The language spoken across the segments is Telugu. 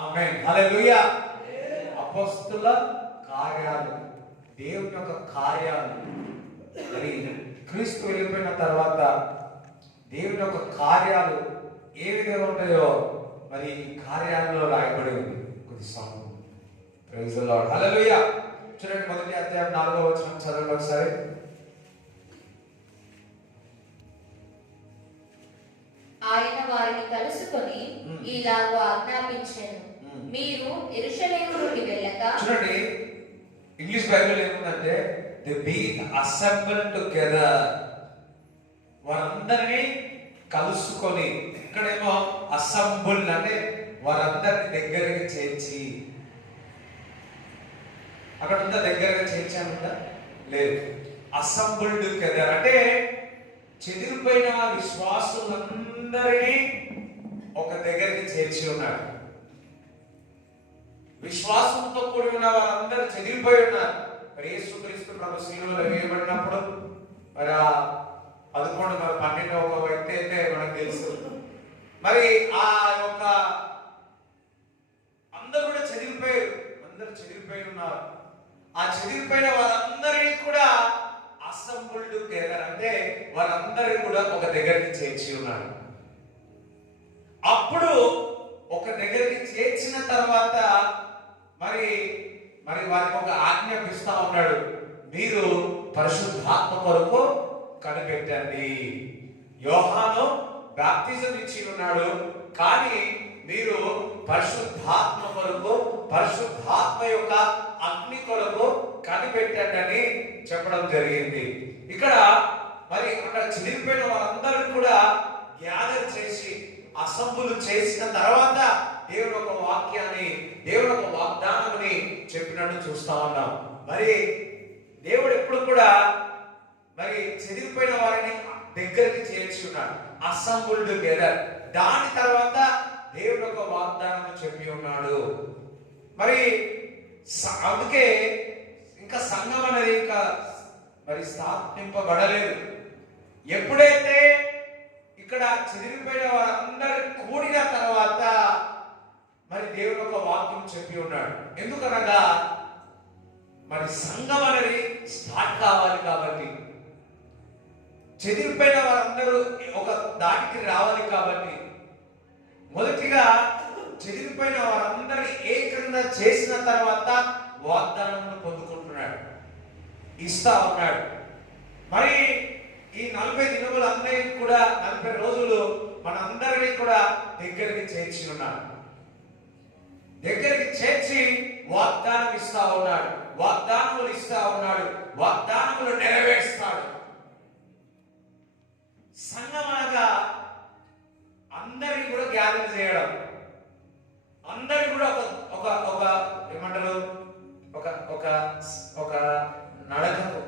ఆమేన్, హల్లెలూయా. అపోస్తుల కార్యాలు, దేవుని యొక్క కార్యాలు. మరి క్రీస్తు వెళ్ళిపోయిన తర్వాత దేవుని యొక్క కార్యాలు ఏ విధంగా ఉంటాయో మరి ఈ కార్యాలలో రాయబడి ఉంది. కొద్ది సమయం. ప్రైజ్ ది లార్డ్, హల్లెలూయా. చూడండి, మొదటి అధ్యాయం 4వ వచనం చదవండి ఒకసారి. ఆయన వారిని కలుసుకొని ఇలాగ ఆజ్ఞాపించెను, మీరు యెరూషలేము నుండి వెళ్ళక. చూడండి, ఇంగ్లీష్ బైబిల్ ఏముందంటే ది బీన్ అసెంబుల్ టుగెదర్, వారందరినీ కలుసుకొని. ఇక్కడేమో అసెంబుల్ అంటే వారందరిని దగ్గరికి చేర్చి. అక్కడ ఉందా దగ్గరగా చేర్చానుందా? లేదు. అసెంబుల్ టుగెదర్ అంటే చెదిరిపోయిన విశ్వాసులందరినీ ఒక దగ్గరికి చేర్చి ఉన్నాడు. విశ్వాసంతో కూడి ఉన్న వారందరూ చెదిరిపోయి ఉన్నారు. మరి యేసుక్రీస్తు ప్రభు శిలువలో వేయబడినప్పుడు మరి 11 మరి 12 ఒక వ్యక్తి అయితే మనకు తెలుసు. మరి ఆ యొక్క అందరూ కూడా చెదిరిపోయారు, అందరూ చెదిరిపోయి ఉన్నారు. ఆ చెదిరిపోయిన వారందరినీ కూడా అసెంబుల్ టుగెదర్ అంటే వారందరినీ కూడా ఒక దగ్గరికి చేర్చి ఉన్నాడు. అప్పుడు ఒక దగ్గరికి చేర్చిన తర్వాత మరి మరి వారికి ఒక ఆజ్ఞాపిస్తా ఉన్నాడు, మీరు పరిశుద్ధాత్మ కొరకు కనిపెట్టండి. యోహాను బాప్తిజం ఇచ్చి ఉన్నాడు, కానీ మీరు పరిశుద్ధాత్మ కొరకు, పరిశుద్ధాత్మ యొక్క అగ్ని కొరకు కనిపెట్టండి అని చెప్పడం జరిగింది. ఇక్కడ మరి అక్కడ చెదిరిపోయిన వారందరూ కూడా గ్యాదర్ చేసి అసెంబుల్ చేసిన తర్వాత దేవుని ఒక వాక్యాన్ని, దేవుని ఒక వాగ్దానాన్ని చెప్పినట్టు చూస్తా ఉన్నాం. మరి దేవుడు ఎప్పుడు కూడా మరి చెదిరిపోయిన వారిని దగ్గరికి చేర్చి ఉన్నాడు, అసెంబుల్ టుగెదర్. దాని తర్వాత దేవుడు ఒక వాగ్దానం చెప్పి ఉన్నాడు. మరి అందుకే ఇంకా సంఘం అనేది ఇంకా మరి స్థాపింపబడలేదు. ఎప్పుడైతే ఇక్కడ చెదిరిపోయిన వారందరూ కూడిన తర్వాత మరి దేవుడు ఒక వాక్యం చెప్పి ఉన్నాడు. ఎందుకనగా మరి సంఘం అనేది స్టార్ట్ కావాలి కాబట్టి, చెదిరిపోయిన వారందరూ ఒక దాటికి రావాలి కాబట్టి, మొదటిగా చెదిరిపోయిన వారందరినీ ఏకంగా చేసిన తర్వాత వాగ్దానమును పొందుకుంటున్నాడు, ఇస్తా ఉన్నాడు. మరి ఈ 40 దినములు అందరికీ కూడా 40 రోజులు మనందరినీ కూడా దగ్గరికి చేర్చి ఉన్నాడు. దగ్గరికి చేర్చి వాగ్దానం ఇస్తా ఉన్నాడు, వాగ్దానములు ఇస్తా ఉన్నాడు, వాగ్దానములు నెరవేరుస్తాడు. సంఘం అనగా అందరినీ కూడా గ్యాదర్ చేయడం, అందరి కూడా ఒక ఒక ఏమంటారు, ఒక ఒక ఒక నడకకు,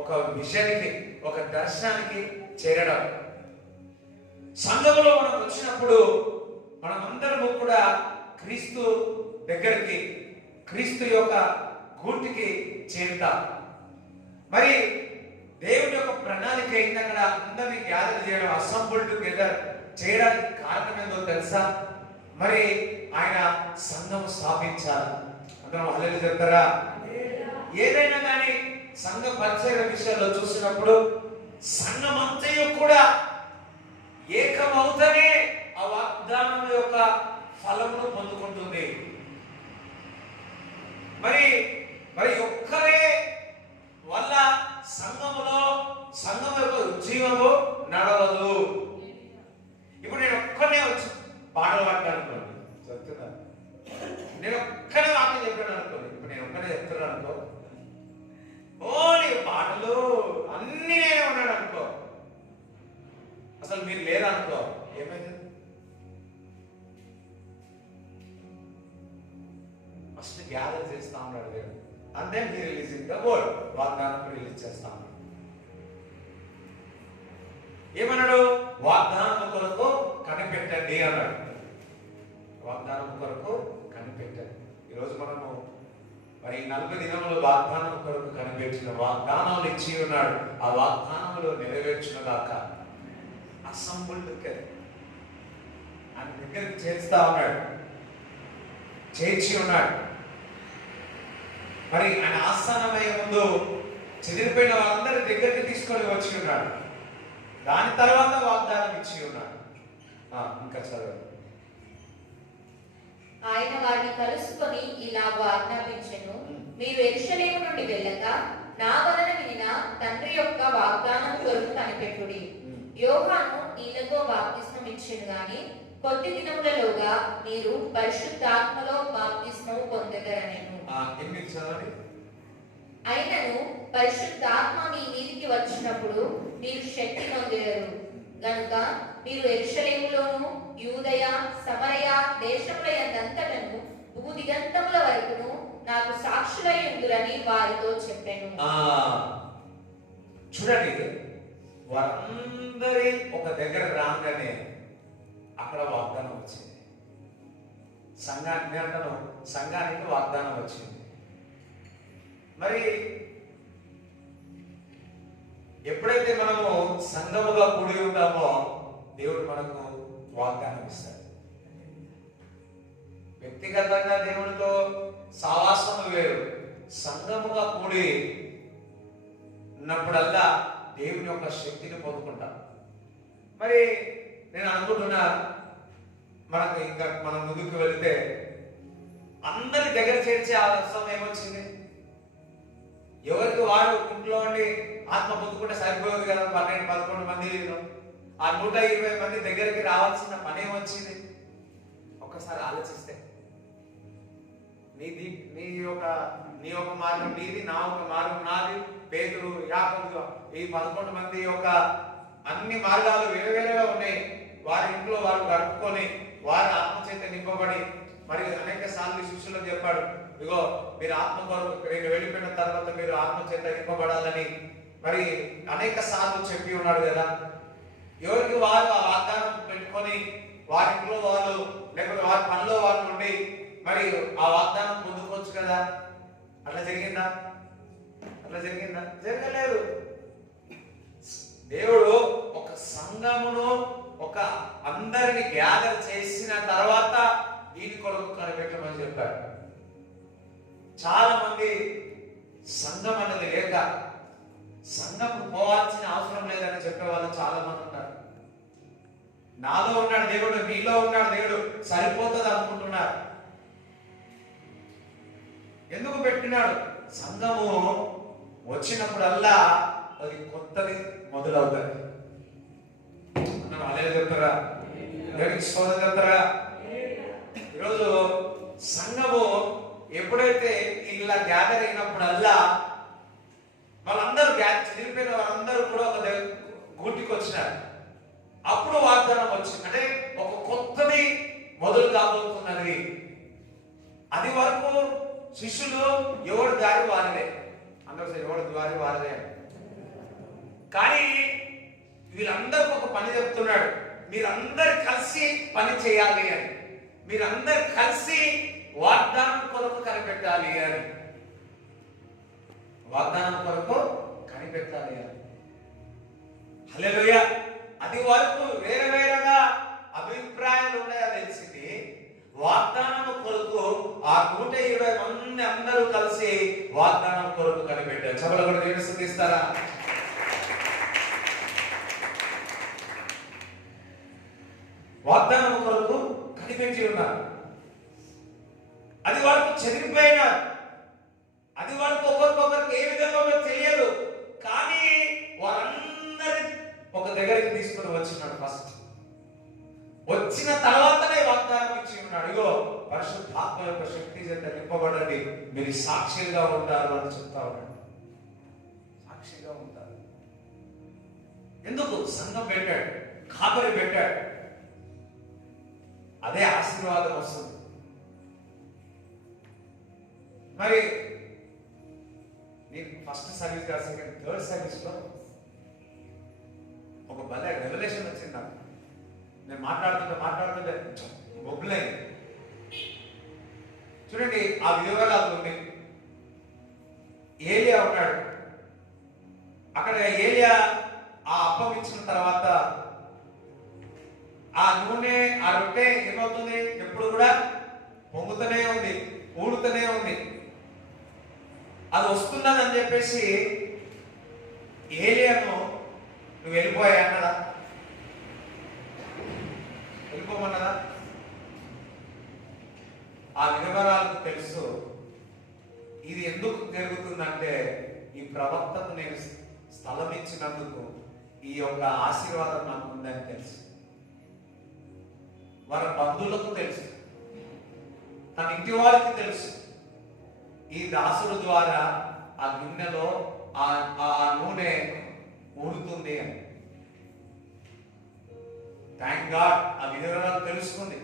ఒక విషయానికి, ఒక దర్శనానికి చేరడం. సంఘంలో మనం వచ్చినప్పుడు మనం అందరము కూడా క్రీస్తు దగ్గరికి, క్రీస్తు యొక్క గూటికి చేరుతాం. మరి దేవుడి యొక్క ప్రణాళిక అక్కడ అందరినీ గ్యాదర్ చేయడం, అసెంబుల్ టుగెదర్ చేయడానికి కారణం ఏందో తెలుసా? మరి ఆయన సంఘం స్థాపించాలి. అందరం హల్లెలూయా చెప్తారా? ఏదైనా కానీ సంఘ పరిచయ విషయాల్లో చూసినప్పుడు సంఘం అంతయు కూడా ఏకమవుతనే ఆ వాగ్దానం యొక్క ఫలమును పొందుకుంటుంది. మరి మరి ఒక్కరే వల్ల సంఘములో సంఘం యొక్క ఉద్యోగము నడవదు. ఇప్పుడు నేను ఒక్కనే వచ్చి పాటలు పాడతాను అనుకోండి, చెప్తున్నాను, నేను ఒక్కనే వాక్యం చెప్పాను అనుకోండి, ఇప్పుడు నేను ఒక్కనే చెప్తున్నాను అనుకో, ఓన్లీ పాటలు అన్ని నేనే ఉన్నాడు అనుకో, అసలు మీరు లేరనుకో, ఏమైంది? ఫస్ట్ గ్యాదర్ చేస్తా ఉన్నాడు దేవుడు, అంతే మీరు రిలీజింగ్ ద వర్డ్, వాగ్దానం రిలీజ్ చేస్తా ఉన్నాడు. ఏమన్నాడు? వాగ్దానం కొరకు కనిపెట్టండి అన్నాడు. వాగ్దానం కొరకు కనిపెట్టండి. ఈరోజు మనము మరి 40 దినములు వాగ్దానం కొరకు కనిపెట్టిన వాగ్దానాలు ఇచ్చి ఉన్నాడు. ఆ వాగ్దానములు నెరవేర్చిన దాకా అసెంబుల్ ఆయన దగ్గరికి చేస్తా ఉన్నాడు. చేర్చి ఉన్నాడు. మరి ఆయన ఆస్థానమయ్యే ముందు చెదిరిపోయిన వాళ్ళందరి దగ్గరికి తీసుకొని వచ్చి ఉన్నాడు. దాని తర్వాత వాగ్దానం ఇచ్చి ఉన్నాడు. ఇంకా చదవండి. ఆయన వారిని కలుసుకొని ఇలాగ ఆజ్ఞాపించెను, మీరు యెరూషలేము నుండి వెళ్ళక నా వలన వినిన తండ్రి యొక్క వాగ్దానం కొరకు కనిపెట్టుడి. యోహాను నీళ్లతో బాప్తిస్మం ఇచ్చెను గాని కొద్ది దినములలోగా మీరు పరిశుద్ధాత్మలో బాప్తిస్మం పొందెదరనెను. అయినను పరిశుద్ధాత్మ మీ మీదికి వచ్చినప్పుడు మీరు శక్తి నొందెదరు గనుక మీరు యెరూషలేములోను యూదయ సమరయ దేశముల యందంతటను భూదిగంతముల వరకును నాకు సాక్షులై ఉందురని వారితో చెప్పాను. చూడండి, వారందరి ఒక దగ్గర రాగానే అక్కడ వాగ్దానం వచ్చింది. సంఘానికి వాగ్దానం వచ్చింది. మరి ఎప్పుడైతే మనము సంఘముగా కూడి ఉంటామో దేవుడు మనకు వాగ్దానం ఇస్తాడు. వ్యక్తిగతంగా దేవునితో సావాసము వేరు, సంఘముగా కూడి ఉన్నప్పుడల్లా దేవుని యొక్క శక్తిని పొందుకుంటాం. మరి నేను అనుకుంటున్నా, మనకు ఇంకా మనం ముందుకు వెళితే అందరి దగ్గర చేర్చే అవసరం ఏమొచ్చింది? ఎవరికి వాడు ఇంట్లో ఉండి ఆత్మ పొందుకుంటే సరిపోయేది కదా. 12-11 మంది, ఆ 120 మంది దగ్గరికి రావాల్సిన పని ఏమొచ్చింది? ఒక్కసారి ఆలోచిస్తే నీ ఒక మార్గం నీది, నా ఒక మార్గం నాది, పేతురు యాకోబు ఈ 11 మంది యొక్క అన్ని మార్గాలు వేరువేరుగా ఉన్నాయి. వారి ఇంట్లో వారు గడుపుకొని వారి ఆత్మచేత నింపబడి, మరి అనేక సార్లు శిష్యులకు చెప్పాడు, ఇగో మీరు ఆత్మ కొరకు నేను వెళ్ళిపోయిన తర్వాత మీరు ఆత్మచేత నింపబడాలని మరి అనేక సార్లు చెప్పి ఉన్నాడు కదా. ఎవరికి వారు ఆ వాగ్దానం పెట్టుకొని వారి ఇంట్లో వాళ్ళు లేకపోతే వారి పనిలో వాళ్ళు ఉండి మరి ఆ వాగ్దానం పొందుకోవచ్చు కదా. అట్లా జరిగిందా? జరగలేదు. దేవుడు ఒక సంఘమును ఒక అందరిని గ్యాదర్ చేసిన తర్వాత దీని కొరకు కనిపెట్టమని చెప్పాడు. చాలా మంది సంఘం అనేది లేక సంఘం పోవాల్సిన అవసరం లేదని చెప్పే వాళ్ళు చాలా మంది ఉన్నారు. నాలో ఉన్నాడు దేవుడు, మీలో ఉన్నాడు దేవుడు, సరిపోతుంది అనుకుంటున్నారు. ఎందుకు పెట్టినాడు? సంఘము వచ్చినప్పుడల్లా అది కొత్తది మొదలవుతుంది. అలా చెప్తారా? చెప్తారా? ఈరోజు సంఘము ఎప్పుడైతే ఇలా గ్యాదర్ అయినప్పుడల్లా వాళ్ళందరూ చదివిపోయిన వారందరూ కూడా ఒక గూటికి వచ్చినారు. అప్పుడు వాగ్దానం వచ్చింది. అంటే ఒక కొత్తది మొదలు కాబోతున్నది. అది వరకు శిష్యులు ఎవరి దారి వారిదే, అందరూ ఎవరి దారి వారిదే. కానీ వీళ్ళందరికీ ఒక పని చెప్తున్నాడు, మీరందరు కలిసి పని చేయాలి అని, మీరందరు కలిసి వాగ్దానం కొరకు కనిపెట్టాలి అని, వాగ్దానం కొరకు కనిపెట్టాలి అని. హల్లెలూయా. అది వరకు వేరే వేరేగా అభిప్రాయాలు ఉన్నాయో తెలిసింది. వాగ్దానం కొరకు ఆ 120 మంది అందరూ కలిసి వాగ్దానం కొరకు కనిపెట్టారు. సభలో కూడా దేవుని స్తుతిస్తారా? వాగ్దానం కొరకు కనిపెట్టి ఉన్నారు. అది వరకు చెదిరిపోయినారు. అది వరకు ఒకరికొకరికి ఏ విధంగా తెలియదు. కానీ వారందరి ఒక దగ్గరికి తీసుకుని వచ్చినాడు. ఫస్ట్ వచ్చిన తర్వాతనే వాగ్దానం ఇచ్చి ఉన్నాడు, ఇగో పరిశుద్ధాత్మ యొక్క శక్తి చేత నింపబడండి, మీరు సాక్షిగా ఉంటారు అని చెప్తా ఉన్నాడు. సాక్షిగా ఉంటారు. ఎందుకు? సంఘం పెట్టాడు, కాపరి పెట్టాడు. అదే ఆశీర్వాదం వస్తుంది. మరి నేను ఫస్ట్ సర్వీస్ కాదు, సెకండ్ థర్డ్ సర్వీస్ లో ఒక భలే రెవల్యూషన్ వచ్చింది నాకు. నేను మాట్లాడుతుంటే బొబ్బులైంది. చూడండి, ఆ విధవరాలు ఉంది, ఏలియా ఉన్నాడు. అక్కడ ఏలియా ఆ అప్పం ఇచ్చిన తర్వాత ఆ నూనె, ఆ రొట్టె ఏమవుతుంది? ఎప్పుడు కూడా పొంగుతూనే ఉంది. అని చెప్పేసి ఏలియాను నువ్వు వెళ్ళిపోయా అన్నదా? వెళ్ళిపోమన్నదా? ఆ విధవరాలకు తెలుసు ఇది ఎందుకు జరుగుతుందంటే ఈ ప్రవక్తకు నేను స్థలం ఇచ్చినందుకు ఈ యొక్క ఆశీర్వాదం నాకు ఉందని తెలుసు. వారి బంధువులకు తెలుసు, తన ఇంటి వారికి తెలుసు, ఈ దాసుడు ద్వారా ఆ గిన్నెలో ఆ నూనె ఊరుతుంది అని. థ్యాంక్ గాడ్ ఆ విధవరాలు తెలుసుకుంది.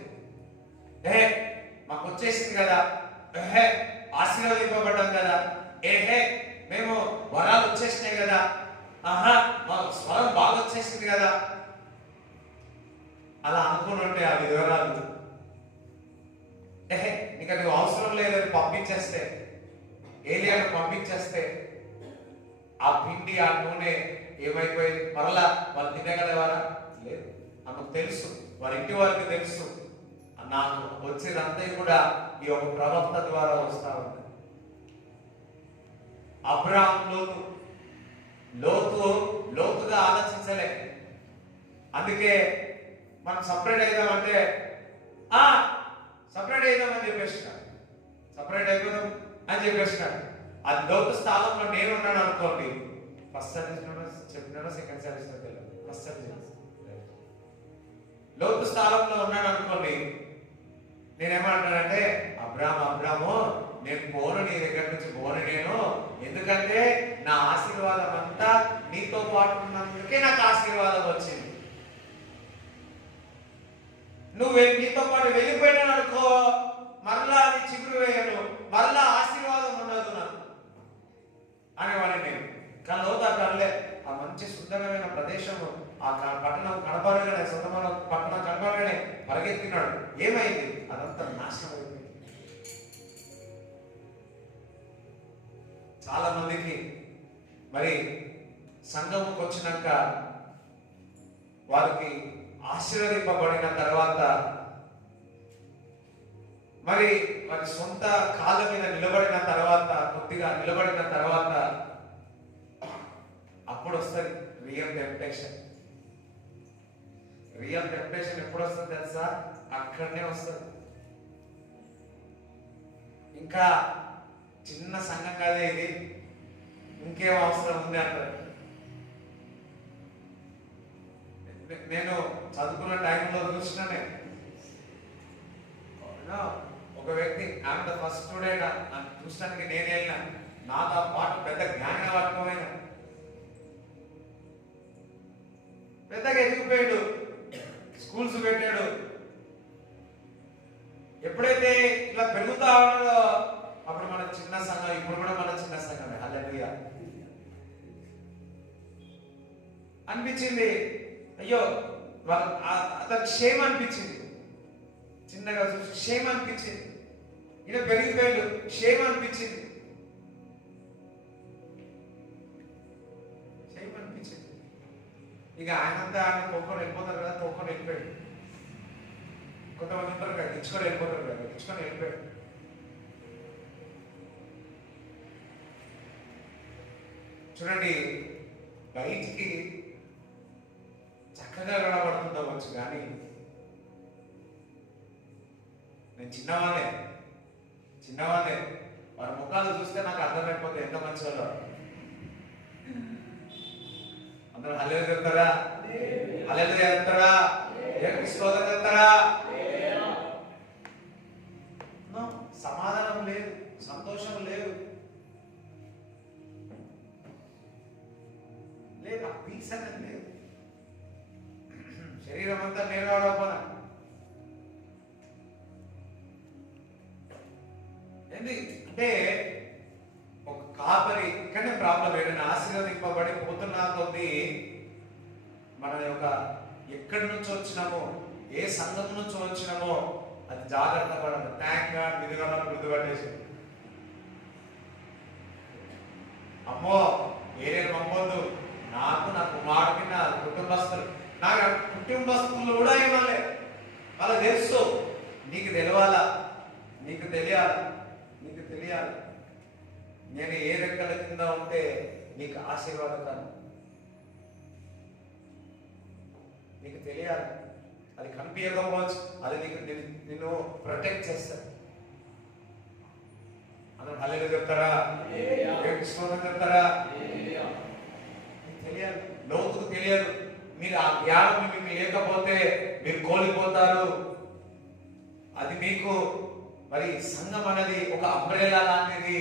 మాకు వచ్చేసింది కదా, ఆశీర్వదింపబడ్డాం కదా, మేము వరాలు వచ్చేసినాయి కదా, మాకు స్వరం బాగా వచ్చేసింది కదా అలా అనుకుంటుంటే ఆ విధవరాలు నీకు అది అవసరం లేదని పంపించేస్తే, ఏలియాను పంపించేస్తే ఆ పిండి ఆ నూనె ఏమైపోయింది? మరలా వాళ్ళు తినగలవారా? లేదు. నాకు తెలుసు, వారి ఇంటి వారికి తెలుసు, నాకు వచ్చేదంతా కూడా ఈ యొక్క ప్రవక్త ద్వారా వస్తా ఉంది. అబ్రాహాం లోతుగా ఆలోచించలే. అందుకే మనం సపరేట్ అయిదామంటే సపరేట్ అయిదామని చెప్పేసినాడు, సపరేట్ అయిపోదాం అని చెప్పేసినాడు. అది లోతు స్థానంలో నేను ఉన్నాను అనుకోండి. ఫస్ట్ సర్వీస్ చెప్పినాడో సెకండ్ సర్వీస్ తెలియదు, ఫస్ట్ సర్వీస్ లోతు స్థానంలో ఉన్నాను అనుకోండి. నేనేమంటానంటే అబ్రాము నేను పోను, నీ దగ్గర నుంచి పోను నేను, ఎందుకంటే నా ఆశీర్వాదం అంతా నీతో పాటు ఉన్నందుకే నాకు ఆశీర్వాదం వచ్చింది. నువ్వు నీతో పాటు వెళ్ళిపోయినా అనుకో, మరలా అది చిగురు వేయను, మరలా ఆశీర్వాదం ఉండదు నాకు అనేవాడిని నేను. కానీ లోతు అట్లే ఆ మంచి సుందరమైన ప్రదేశము ఆ పట్టణం కనపడగానే, సొంతమైన పట్టణం కనపడగానే పరిగెత్తినాడు. ఏమైంది? అదంతా నాశనం అయిపోయింది. చాలా మందికి మరి సంఘముకు వచ్చినాక వారికి ఆశీర్వదింపబడిన తర్వాత మరి సొంత కాళ్ళ మీద నిలబడిన తర్వాత, కొద్దిగా నిలబడిన తర్వాత అప్పుడు వస్తుంది రియల్ టెంప్టేషన్. రియల్ టెంప్టేషన్ ఎప్పుడు వస్తుంది తెలుసా? అక్కడనే వస్తుంది. ఇంకా చిన్న సంఘం కాదే ఇది, ఇంకేం అవసరం ఉంది అంటారు. నేను చదువుకున్న టైంలో చూసినానే ఒక వ్యక్తి, ఐఎమ్ ద ఫస్ట్ స్టూడెంట్ అని చూసానికి నేను వెళ్ళినా, నాతో పాటు పెద్ద జ్ఞాన వర్గమైన పెద్దగా ఎదిగిపోయాడు, స్కూల్స్ పెట్టాడు. ఎప్పుడైతే ఇలా పెరుగుతా ఉన్నాడో అప్పుడు మన చిన్న సంఘం, ఇప్పుడు కూడా మన చిన్న సంఘమే, హల్లెలూయా అనిపించింది. అయ్యో అతనికి షేమ్ అనిపించింది, చిన్నగా చూసి షేమ్ అనిపించింది. ఈయన పెరిగిపోయాడు, షేమ్ అనిపించింది, షేమ్ అనిపించింది. ఇక ఆయనంతా ఆయన తోకొని వెళ్ళిపోతారు కదా, తోకొని వెళ్ళిపోయాడు. కొంతమంది ఉంటారు కదా, ఇచ్చుకొని వెళ్ళిపోతారు కదా, ఇచ్చుకొని వెళ్ళిపోయాడు. చూడండి, బయటికి చక్కగా కనబడుతుండవచ్చు కానీ నేను చిన్నవాళ్ళే వారి ముఖాలు చూస్తే నాకు అర్థమైపోతే ఎంత మంచి వాళ్ళు. అందరూ హల్లెలూయా చెప్తారా? హల్లెలూయా చెప్తారా? దేవునికి స్తోత్రం చెప్తారా? సమాధానం లేదు, సంతోషం లేదు, లేదు ఆ పీస్ అనేది లేదు. శరీరం అంతా నేర్వాడపోనా ఏంది అంటే ఒక కాపరి ఇక్కడనే ప్రాబ్లం. ఏదైనా ఆశీర్వదింపబడి పోతున్నా కొద్దీ మన యొక్క ఎక్కడి నుంచి వచ్చినామో, ఏ సంఘం నుంచి వచ్చినామో అది జాగ్రత్త పడాలి. థ్యాంక్ గాడ్ విధిగా గుర్తుపట్టేసి అమ్మో ఏరియా పంపొద్దు, నాకు నా కుమారుడికి నా కుటుంబస్తులు, నాకు కుటుంబస్తులు కూడా ఇవ్వాలి. వాళ్ళకి తెలుసు, నీకు తెలియాలా, నీకు తెలియాలి, నీకు తెలియాలి. నేను ఏ రెక్కల కింద ఉంటే నీకు ఆశీర్వాదకరం. నీకు తెలియాలి, అది కనిపించకపోవచ్చు, అది నీకు నిన్ను ప్రొటెక్ట్ చేస్తారు. అందరూ హల్లెలూయా చెప్తారా? స్తోత్రం చెప్తారా? మీకు తెలియాలి, లోతుకు తెలియదు. మీరు ఆ జ్ఞానం మీకు లేకపోతే మీరు కోల్పోతారు. అది మీకు మరి సంఘం అనేది ఒక అంబ్రెలా లాంటిది,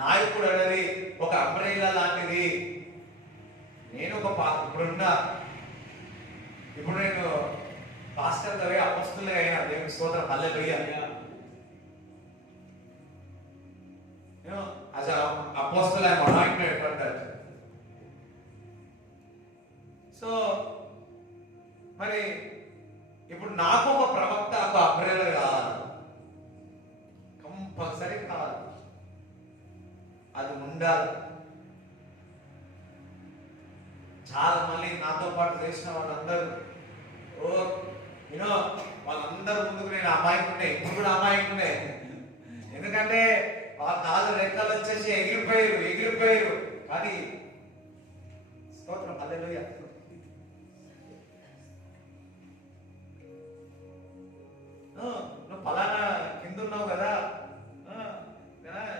నాయకుడు అనేది ఒక అంబ్రెలా లాంటిది. నేను ఒక ఇప్పుడు నేను పాస్టర్ గారి అపోస్తలుగా అయినా దేవుని స్తోత్రం హల్లెలూయా. as an apostle I am anointed for that. So మరి ఇప్పుడు నాకు ఒక ప్రవక్త, ఒక అంబ్రెలా కావాలి, కంపల్సరీ కావాలి, అది ఉండాలి. చాలా మంది నాతో పాటు చేసిన వాళ్ళందరూ వాళ్ళందరూ ముందుకు నేను అమాయకునే, ఇప్పుడు కూడా అమాయకునే. ఎందుకంటే వాళ్ళ 4 రెక్కలు వచ్చేసి ఎగిరిపోయారు. కానీ స్తోత్రం హల్లెలూయా. నువ్వు ఫలానా కింద ఉన్నావు కదా,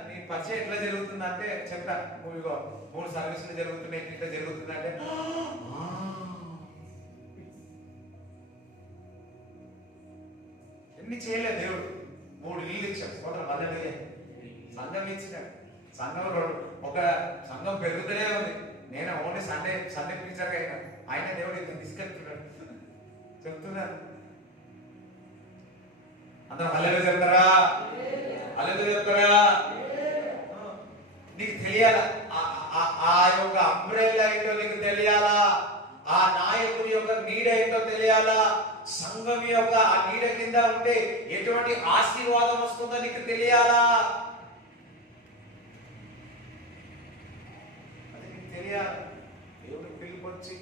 నీ పరిచయం ఎట్లా జరుగుతుందంటే చెప్పా, నువ్వు 3 సర్వీసులు జరుగుతున్నాయి, ఇట్లా జరుగుతుందంటే ఎన్ని చేయలే దేవుడు. 3 ఇల్లు ఇచ్చాడు. స్తోత్రం హల్లెలూయా. సంఘం ఇచ్చినాడు. ఒక సంఘం పెరుగుతూనే ఉంది. నేను ఓన్లీ సండే ప్రీచర్గా అయినా, ఆయన దేవుడు ఇంత తీసుకెళ్తున్నాడు. చెప్తున్నాను. అందరూ హల్లెలూయా చెప్తారా? హల్లెలూయా చెప్తారా? నీకు తెలియాలా ఆ యొక్క అంబ్రెల్లా ఏంటో నీకు తెలియాలా, ఆ నాయకుడి యొక్క నీడ ఏంటో తెలియాలా, సంఘం యొక్క ఆ నీడ కింద ఉంటే ఎటువంటి ఆశీర్వాదం వస్తుందో నీకు తెలియాలా. అది నీకు తెలియాలి. దేవుడికి పిలుపొచ్చి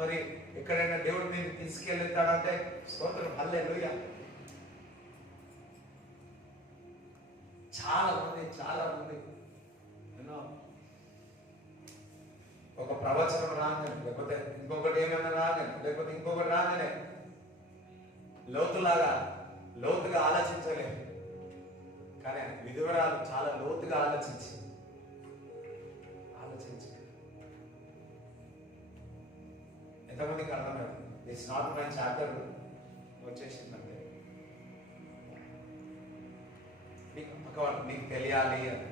మరి ఎక్కడైనా దేవుడు నేను తీసుకెళ్తాడంటే స్తోత్రం హల్లెలూయా. చాలా మంది ఒక ప్రవచనం రాగానే, లేకపోతే ఇంకొకటి ఏమైనా రాగానే, లేకపోతే ఇంకొకటి రాగానే లోతుగా ఆలోచించలేదు. కానీ విధవరాలు చాలా లోతుగా ఆలోచించి ఎంతమందికి అర్థమైంది? ఇట్స్ నాట్ మై చాప్టర్ వచ్చేసిందంటే నీకు తెలియాలి అని.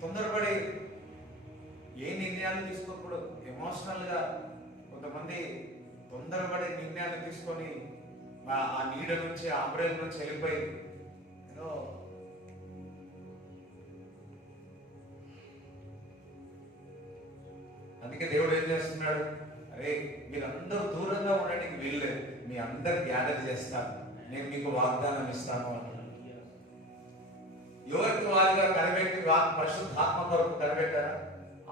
తొందరపడి ఏ నిర్ణయాలు తీసుకోకూడదు. ఎమోషనల్గా కొంతమంది తొందరపడి నిర్ణయాలు తీసుకొని ఆ నీడ నుంచి, ఆ అంబ్రెల్లా నుంచి వెళ్ళిపోయి అందుకే దేవుడు ఏం చేస్తున్నాడు? అరే మీరందరూ దూరంగా ఉండడానికి వీల్లేదు, మీ అందరు గ్యాదర్ చేస్తాను, నేను మీకు వాగ్దానం ఇస్తాను అంటున్నాడు. ఎవరికి వారిగా కనిపెట్టి పరిశుద్ధాత్మ కొరకు కనిపెట్టారా?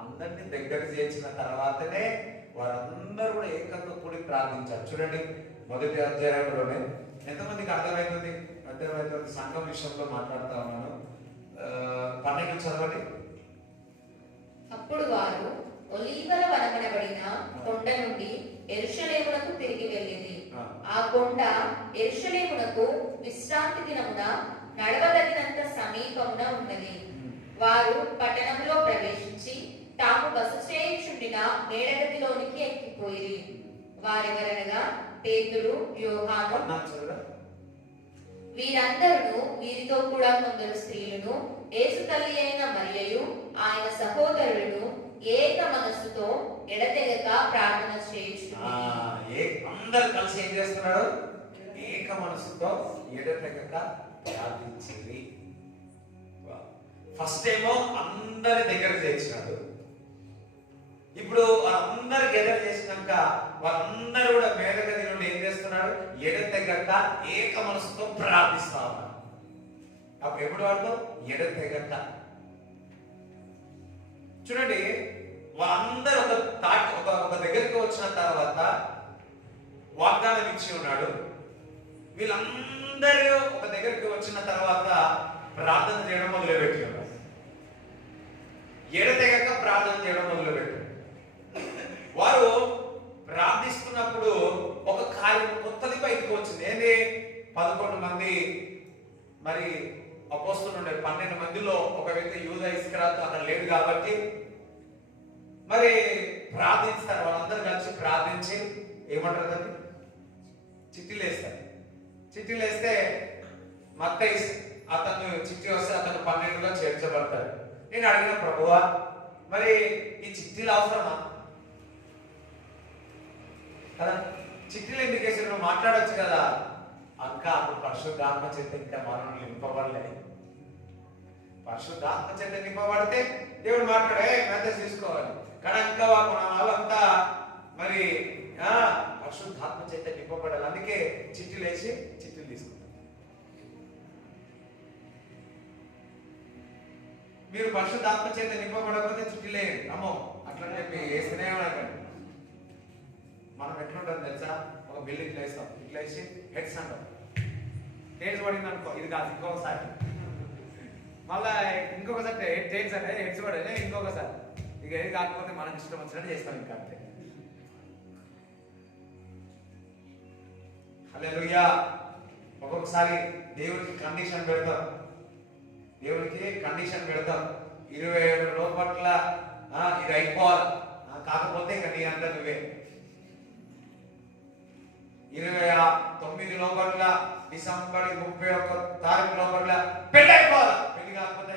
అందరినీ దగ్గర చేర్చిన తర్వాతనే వారందరూ కూడా ఏకంగా కూడి ప్రార్థించారు. చూడండి, 1వ అధ్యాయంలోనే ఎంతమందికి అర్థమవుతుంది? సంఘం విషయంలో మాట్లాడుతా ఉన్నాను. 12 చదవండి. అప్పుడు వారు ఒలీవల వనమనబడిన కొండ నుండి యెరూషలేమునకు తిరిగి వెళ్ళింది. ఆ కొండ యెరూషలేమునకు విశ్రాంతి దినమున నడవదగినంత సమీపమున ఉన్నది. వారు పట్టణంలో ప్రవేశించి తాము బస చేయుచుండిన మేడగదిలోనికి ఎక్కిపోయిరి. వారెవరనగా పేతురు, యోహాను, వీరందరూ వీరితో కూడా కొందరు స్త్రీలను, యేసు తల్లి అయిన మరియయు ఆయన సహోదరులను ఏక మనస్సుతో ఎడతెగక ప్రార్థన చేయుచున్నారు. అందరూ కలిసి ఏం చేస్తున్నాడు? ఏక మనస్సుతో ఎడతెగక ప్రార్థించింది. ఫస్ట్ ఏమో అందరి దగ్గర చేర్చినాడు. ఇప్పుడు అందరు గెదర్ చేసినాక వాళ్ళందరూ కూడా మేడగది నుండి ఏం చేస్తున్నాడు? ఎడతెగక ఏక మనసుతో ప్రార్థిస్తా ఉన్నారు. అప్పుడు ఎప్పుడు వాడుతో ఎడతెగక. చూడండి, వాళ్ళందరూ ఒక దగ్గరికి వచ్చిన తర్వాత వాగ్దానం ఇచ్చి ఉన్నాడు. వీళ్ళందరూ ఒక దగ్గరికి వచ్చిన తర్వాత ప్రార్థన చేయడం మొదలుపెట్టి ఉన్నారు. ఎడతెగక ప్రార్థన చేయడం మొదలుపెట్టారు. వారు ప్రార్థిస్తున్నప్పుడు ఒక కార్యం కొత్తది బయటకు వచ్చింది. ఏంది? 11 మంది మరి అపోస్తలులు ఉండే 12 మందిలో ఒక వ్యక్తి యూదా ఇస్కరియోతు అక్కడ లేడు కాబట్టి మరి ప్రార్థిస్తారు. వాళ్ళందరూ కలిసి ప్రార్థించి ఏమంటారు దాన్ని? చిట్టీలు వేస్తారు. చిట్టీలు వేస్తే మత్తయి అతను చిట్టి వస్తే అతను 12లో చేర్చబడతాడు. నేను అడిగిన ప్రభువా, మరి ఈ చిట్టీలు అవసరమా కదా? చిట్టీలు ఎందుకు వేసి నువ్వు మాట్లాడొచ్చు కదా. ఇంకా అప్పుడు పరిశుద్ధాత్మ చేత ఇంకా మనం నింపబడలేదు. పరిశుద్ధాత్మ చేత నింపబడితే దేవుడు మాట్లాడే మెసేజ్ తీసుకోవాలి. కానీ ఇంకా మన వాళ్ళంతా మరి పరిశుద్ధాత్మ చేత నింపబడాలి. అందుకే చిట్టీలు వేసి చిట్టీలు తీసుకుంటారు. మీరు పరిశుద్ధాత్మ చేత నింపబడకపోతే చిట్టీలు వేయండి. అమ్మో అట్లా చెప్పి వేస్తూనే ఉండకండి. మనం ఎట్లుంటుంది తెలుసా? ఒక బిల్లు ఇట్లా వేస్తాం, ఇట్లా వేసి హెడ్స్ అంటాం. హెడ్స్ పడింది అనుకో, ఇది కాదు ఇంకొకసారి, మళ్ళా ఇంకొకసారి హెడ్స్ అంటే హెడ్స్ పడే ఇంకొకసారి, ఇక ఏది కాకపోతే మనకి ఇష్టం వచ్చినట్టు చేస్తాం. ఇంకా అంతే. హల్లెలూయా. ఒక్కొక్కసారి దేవుడికి కండిషన్ పెడతాం. దేవుడికి కండిషన్ పెడతాం. 27 లోపట్ల ఇది అయిపోవాలి, కాకపోతే ఇక నీ అంతా నువ్వే. 29 లోపట్ల డిసెంబర్ 31 తారీఖు లోపట్ల పెళ్లి అయిపోవాలి, పెళ్లి కాకపోతే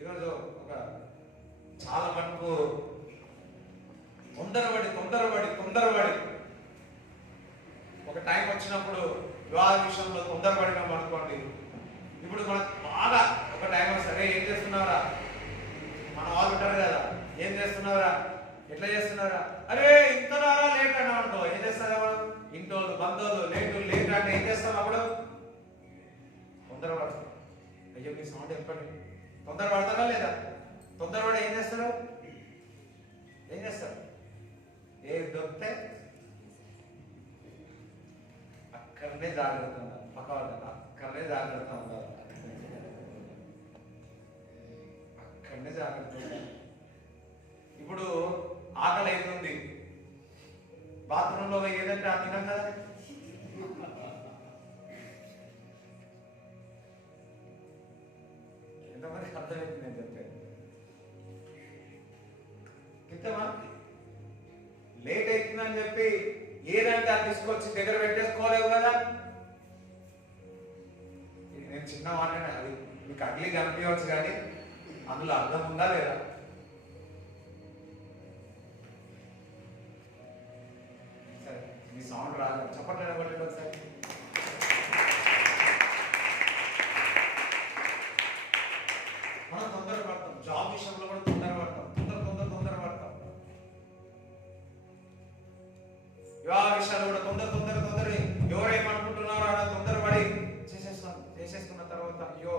ఈరోజు ఒక చాలా మటుకు తొందరపడి ఒక టైం వచ్చినప్పుడు వివాహ విషయంలో తొందరపడినాం అనుకోండి. ఇప్పుడు మనకు బాగా ఒక టైం వస్తే ఏం చేస్తున్నారా, మన వాళ్ళు ఉంటారు కదా, ఏం చేస్తున్నారా, ఎట్లా చేస్తున్నారా, అరే ఇంత రారా లేట్ అన్నా అనుకో, ఏం చేస్తారా మనం? ఇంటోళ్ళు బంధువులు లేట్ అంటే ఏం చేస్తాం? అప్పుడు తొందరపడతాం. అయ్యో మీ సౌండ్ చెప్పండి. తొందరపడతారా లేదా? తొందరపడి ఏం చేస్తారు? ఏది దొరికితే అక్కడనే జాగ్రత్త ఉండాలి. పక్క వాళ్ళు అక్కడనే జాగ్రత్త ఉండాలి. అక్కడనే జాగ్రత్త ఉండాలి. ఇప్పుడు ఆకలి అవుతుంది, బాత్రూంలో ఏదంటే ఆ తినం కదా. ఎంతమందికి అర్థమైంది నేను చెప్పేది? ఇంతమా లేట్ అవుతుందని చెప్పి ఏదంటే అది తీసుకొచ్చి దగ్గర పెట్టేసుకోలేవు కదా. నేను చిన్న మాటనే, అది మీకు అగ్లీ కనిపించవచ్చు కానీ అందులో అర్థం ఉందా లేదా? సరే మీ సౌండ్ రాదు, చెప్పండి ఒకసారి. మనం తొందరపడతాం. జాబ్ విషయంలో కూడా తొందరపడతాం. తొందరపడతాం. వివాహ విషయాలు కూడా తొందర ఎవరేమనుకుంటున్నారో అలా తొందరపడి చేసేసుకున్న తర్వాత అయ్యో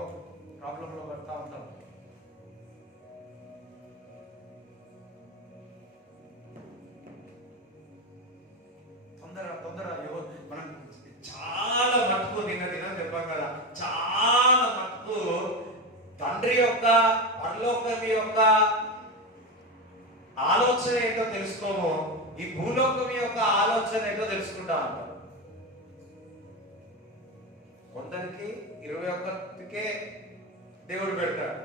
ప్రాబ్లంలో పడతా ఉంటాం. తొందర మనం చాలా మటుకు తిన చెప్పాం కదా, చాలా మటుకు తండ్రి యొక్క పరలోకం యొక్క ఆలోచన ఏంటో తెలుసుకోము, ఈ భూలోకం యొక్క ఆలోచన ఏంటో తెలుసుకుంటా ఉంటాం. కొందరికి 21కే దేవుడు పెడతాడు,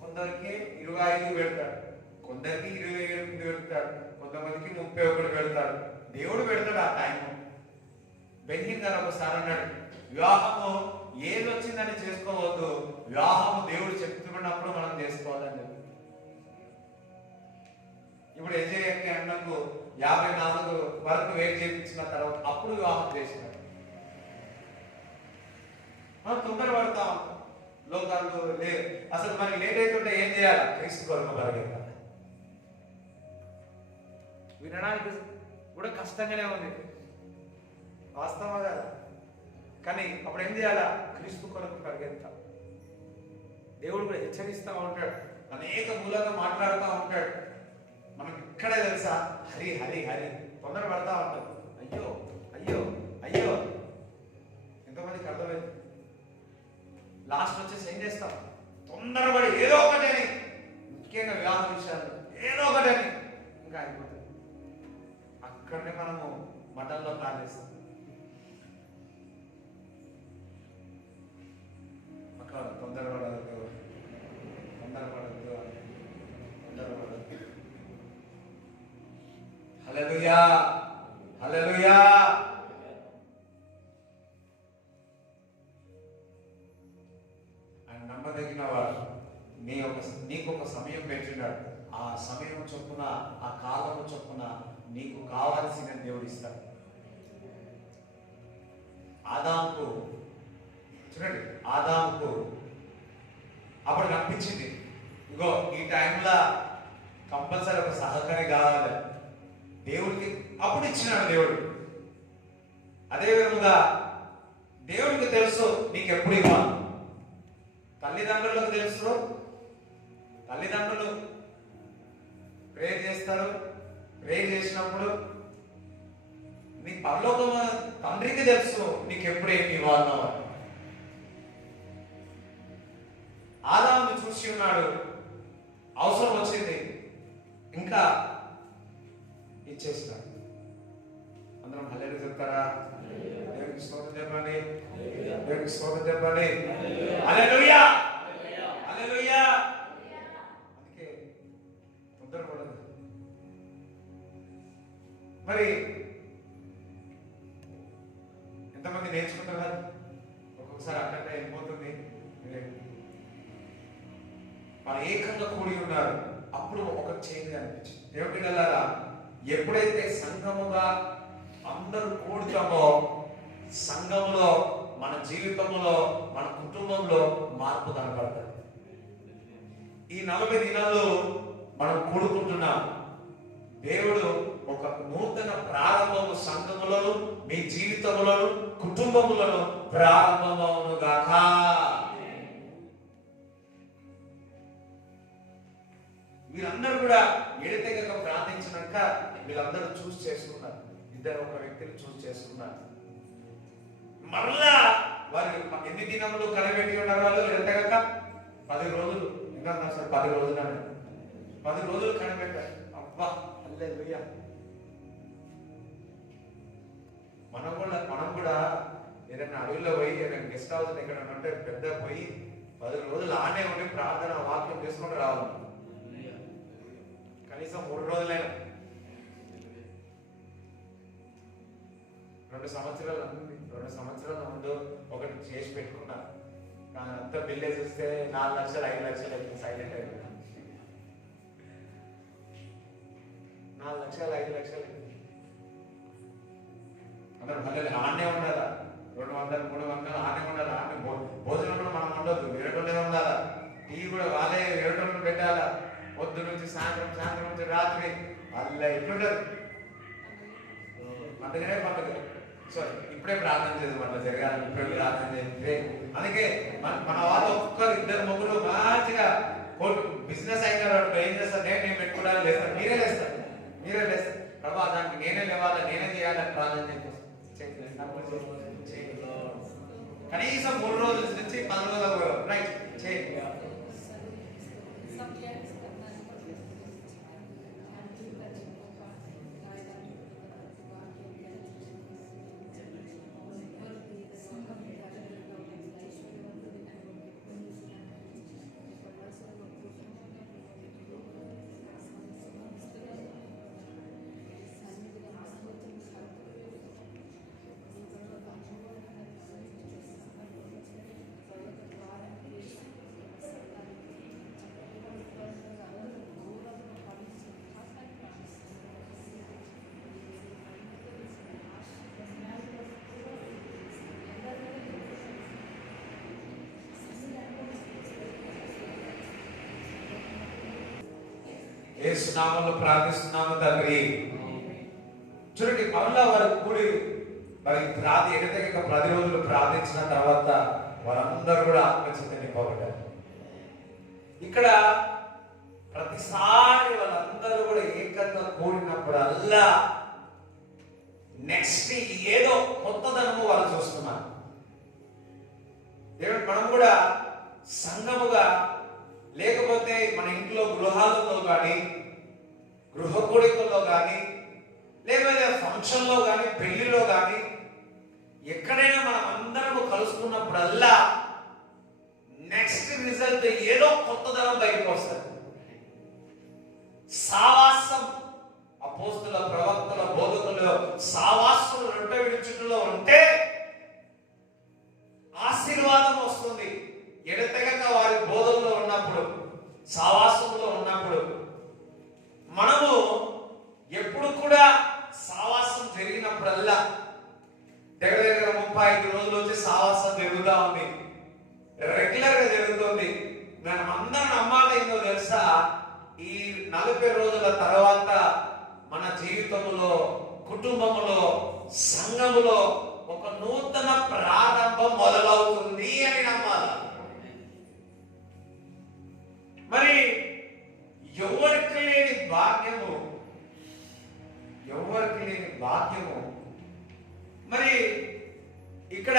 కొందరికి 25 పెడతాడు, కొందరికి 28 పెడతాడు, కొంతమందికి 31 పెడతాడు. దేవుడు పెడతాడు ఆ టైం. బెంజిన్ గారు ఒకసారి అన్నాడు, వివాహము ఏది వచ్చిందని చేసుకోవద్దు, వివాహము దేవుడు చెప్తున్నప్పుడు మనం చేసుకోవాలని చెప్పి. ఇప్పుడు ఎజేఎంకి అన్నకు 54 వరకు వెయిట్ చేయించిన తర్వాత అప్పుడు వివాహం చేసినాడు. మనం తొందరపడతా ఉంటాం. లోకాలు లేదు అసలు. మనకి లేట్ అవుతుంటే ఏం చేయాలి? క్రీస్తు కొరకు పరిగెత్తాలి. వినడానికి కూడా కష్టంగానే ఉంది, వాస్తవం కదా. కానీ అప్పుడు ఏం చేయాలా? క్రీస్తు కొరకు పరిగెత్తాలి. దేవుడు కూడా హెచ్చరిస్తూ ఉంటాడు, అనేక మూలంగా మాట్లాడుతూ ఉంటాడు. మనకి ఇక్కడే తెలుసా, హరి హరి హరి తొందర పడతా ఉంటాం. అయ్యో అయ్యో అయ్యో, ఎంతమందికి అర్థమైంది? లాస్ట్ వచ్చేసి ఏం చేస్తాం? తొందరపడి ఏదో ఒకటని, ముఖ్యంగా వివాహ విషయాలు ఏదో ఒకటని ఇంకా అయిపోతుంది. అక్కడనే మనము మఠంలో ప్రార్థిస్తాం. అక్కడ తొందరపడద్దు, తొందరపడద్దు, తొందరపడద్దు. హల్లెలూయా, హల్లెలూయా. ఆయన నమ్మదగిన వాడు. నీకు ఒక సమయం పెట్టినాడు. ఆ సమయం చొప్పున, ఆ కాలము చొప్పున నీకు కావాల్సిన దేవుడు ఇస్తాడు. ఆదాముకు చూడండి, ఆదాముకు అప్పుడు కనిపించింది, ఇగో ఈ టైంలో కంపల్సరీ ఒక సహకారి కావాలి దేవుడికి. అప్పుడు ఇచ్చినాడు దేవుడు. అదే విధంగా దేవుడికి తెలుసు నీకు ఎప్పుడు ఇవ్వాలి. తల్లిదండ్రులకు తెలుసు. తల్లిదండ్రులు ప్రేర్ చేస్తారు. ప్రేర్ చేసినప్పుడు నీ పరలోకం తండ్రికి తెలుసు నీకు ఎప్పుడు ఏమి ఇవ్వాలనో. ఆదామును చూసి ఉన్నాడు, అవసరం వచ్చింది, ఇంకా ఇచ్చేసినాడు. అందరం హల్లెలూయా చెప్తారా? దేవునికి స్తోత్రం చెప్పండి, దేవునికి స్తోత్రం చెప్పండి. హల్లెలూయా, హల్లెలూయా. అందుకే తొందరపడదు. మరి ఎంతమంది నేర్చుకుంటున్నారు? ఒక్కొక్కసారి అక్కడే వెళ్ళిపోతుంది. మన ఏకంగా కూడి ఉన్నారు. అప్పుడు ఒక చేంజ్ అనిపించింది. దేవుడి గల్లారా, ఎప్పుడైతే సంఘముగా అందరూ కూడుతామో, సంఘములో, మన జీవితంలో, మన కుటుంబంలో మార్పు కనపడుతుంది. ఈ 40 దినాలు మనం కూడుకుంటున్నాం. దేవుడు ఒక నూతన ప్రారంభము సంఘములను, మీ జీవితములను, కుటుంబములను ప్రారంభమవును గాక. వీళ్ళందరూ కూడా ఎడతెగక ప్రార్థించినాక వీళ్ళందరూ చూస్ చేసుకున్నారు. ఇద్దరు ఒక వ్యక్తిని చూస్ చేసుకున్నారు. మరలా వారు ఎన్ని దినములు కనిపెట్టి ఉన్నారు? వాళ్ళు ఎడతెగక 10 రోజులు. ఇంకా సార్ 10 రోజులు అని 10 రోజులు కనిపెట్టారు. అబ్బా, హల్లెలూయా. మనం కూడా ఏదైనా అడవిలో పోయి ఏదైనా గెస్ట్ హౌస్ ఎక్కడ ఉంటే పెద్ద పోయి 10 రోజులు ఆనే ఉండి ప్రార్థన వాక్యం చేసుకుంటూ రావాలి. కనీసం 3 రోజులైనా. 2 సంవత్సరాల ముందు ఒకటి చేసి పెట్టుకున్నా. కానీ అంతా బిల్లు చూస్తే 4 లక్షలు 5 లక్షలు అయితే సైలెంట్ అయిపోయింది. 4 లక్షలు 5 లక్షలు అందరూ మళ్ళీ ఆనే ఉండాలా. 200 300 ఆనే ఉండాలా. ఆనే భోజనం కూడా మనం ఉండొద్దు, వేరేటోళ్ళే ఉండాలా. టీ కూడా వాళ్ళే వేరేటోళ్ళు పెట్టాలా. పొద్దు నుంచి సాయంత్రం, సాయంత్రం నుంచి రాత్రి అలా ఎట్లుంటారు. పండుగనే పండుగ. సో ఇప్పుడే ప్రార్థన చేద్దాం, అట్లా జరగాలి. ఇప్పుడే ప్రార్థన చేస్తే అందుకే మన వాళ్ళు ఒక్కరు 2 ముగ్గురు మంచిగా బిజినెస్ అయిన ఏం చేస్తారు? నేను పెట్టుకోవడానికి లేస్తాను. మీరే లేస్తారు. ప్రభా దానికి నేనే లేవాలా, నేనే చేయాలని ప్రార్థన చేస్తాను. కనీసం 3 రోజుల నుంచి 10 రోజుల రైట్ చేయండి. యేసు నామములో ప్రార్థిస్తున్నాము తండ్రి. చూడండి, మరలా వారు కూడి మరి ఎడతెగక 10 రోజులు ప్రార్థించిన తర్వాత వారందరూ కూడా ఆత్మచేత నింపబడ్డారు. ఇక్కడ ప్రతిసారి వాళ్ళందరూ కూడా ఏకంగా కూడినప్పుడల్లా నెక్స్ట్ ఏదో కొత్తదనము వాళ్ళు చూస్తున్నారు. దేవుడు మనం కూడా సంఘముగా, లేకపోతే మన ఇంట్లో గృహాలలో కానీ, గృహ కూడికల్లో కానీ, లేకపోతే ఫంక్షన్లో కానీ, పెళ్లిలో కానీ, ఎక్కడైనా మనం అందరము కలుసుకున్నప్పుడల్లా నెక్స్ట్ రిజల్ట్ ఏదో కొత్తదనం బయటకు వస్తుంది. సావాసం, అపోస్తుల, ప్రవక్తల, బోధకులు సావాసులు రొట్టె విడుచుటలో ఉంటే ఆశీర్వాదం వస్తుంది. ఎడతెగక వారి బోధనలో ఉన్నప్పుడు, సావాసంలో ఉన్నప్పుడు, మనము ఎప్పుడు కూడా సావాసం జరిగినప్పుడల్లా దగ్గర దగ్గర 35 రోజుల నుంచి సావాసం జరుగుతూ ఉంది, రెగ్యులర్ గా జరుగుతుంది. మనం అందరం నమ్మాలి ఏందో తెలుసా, ఈ 40 రోజుల తర్వాత మన జీవితంలో, కుటుంబంలో, సంఘములో ఒక నూతన ప్రారంభం మొదలవుతుంది అని నమ్మాలి. మరి ఎవరికి లేని భాగ్యము, ఎవరికి లేని భాగ్యము. మరి ఇక్కడ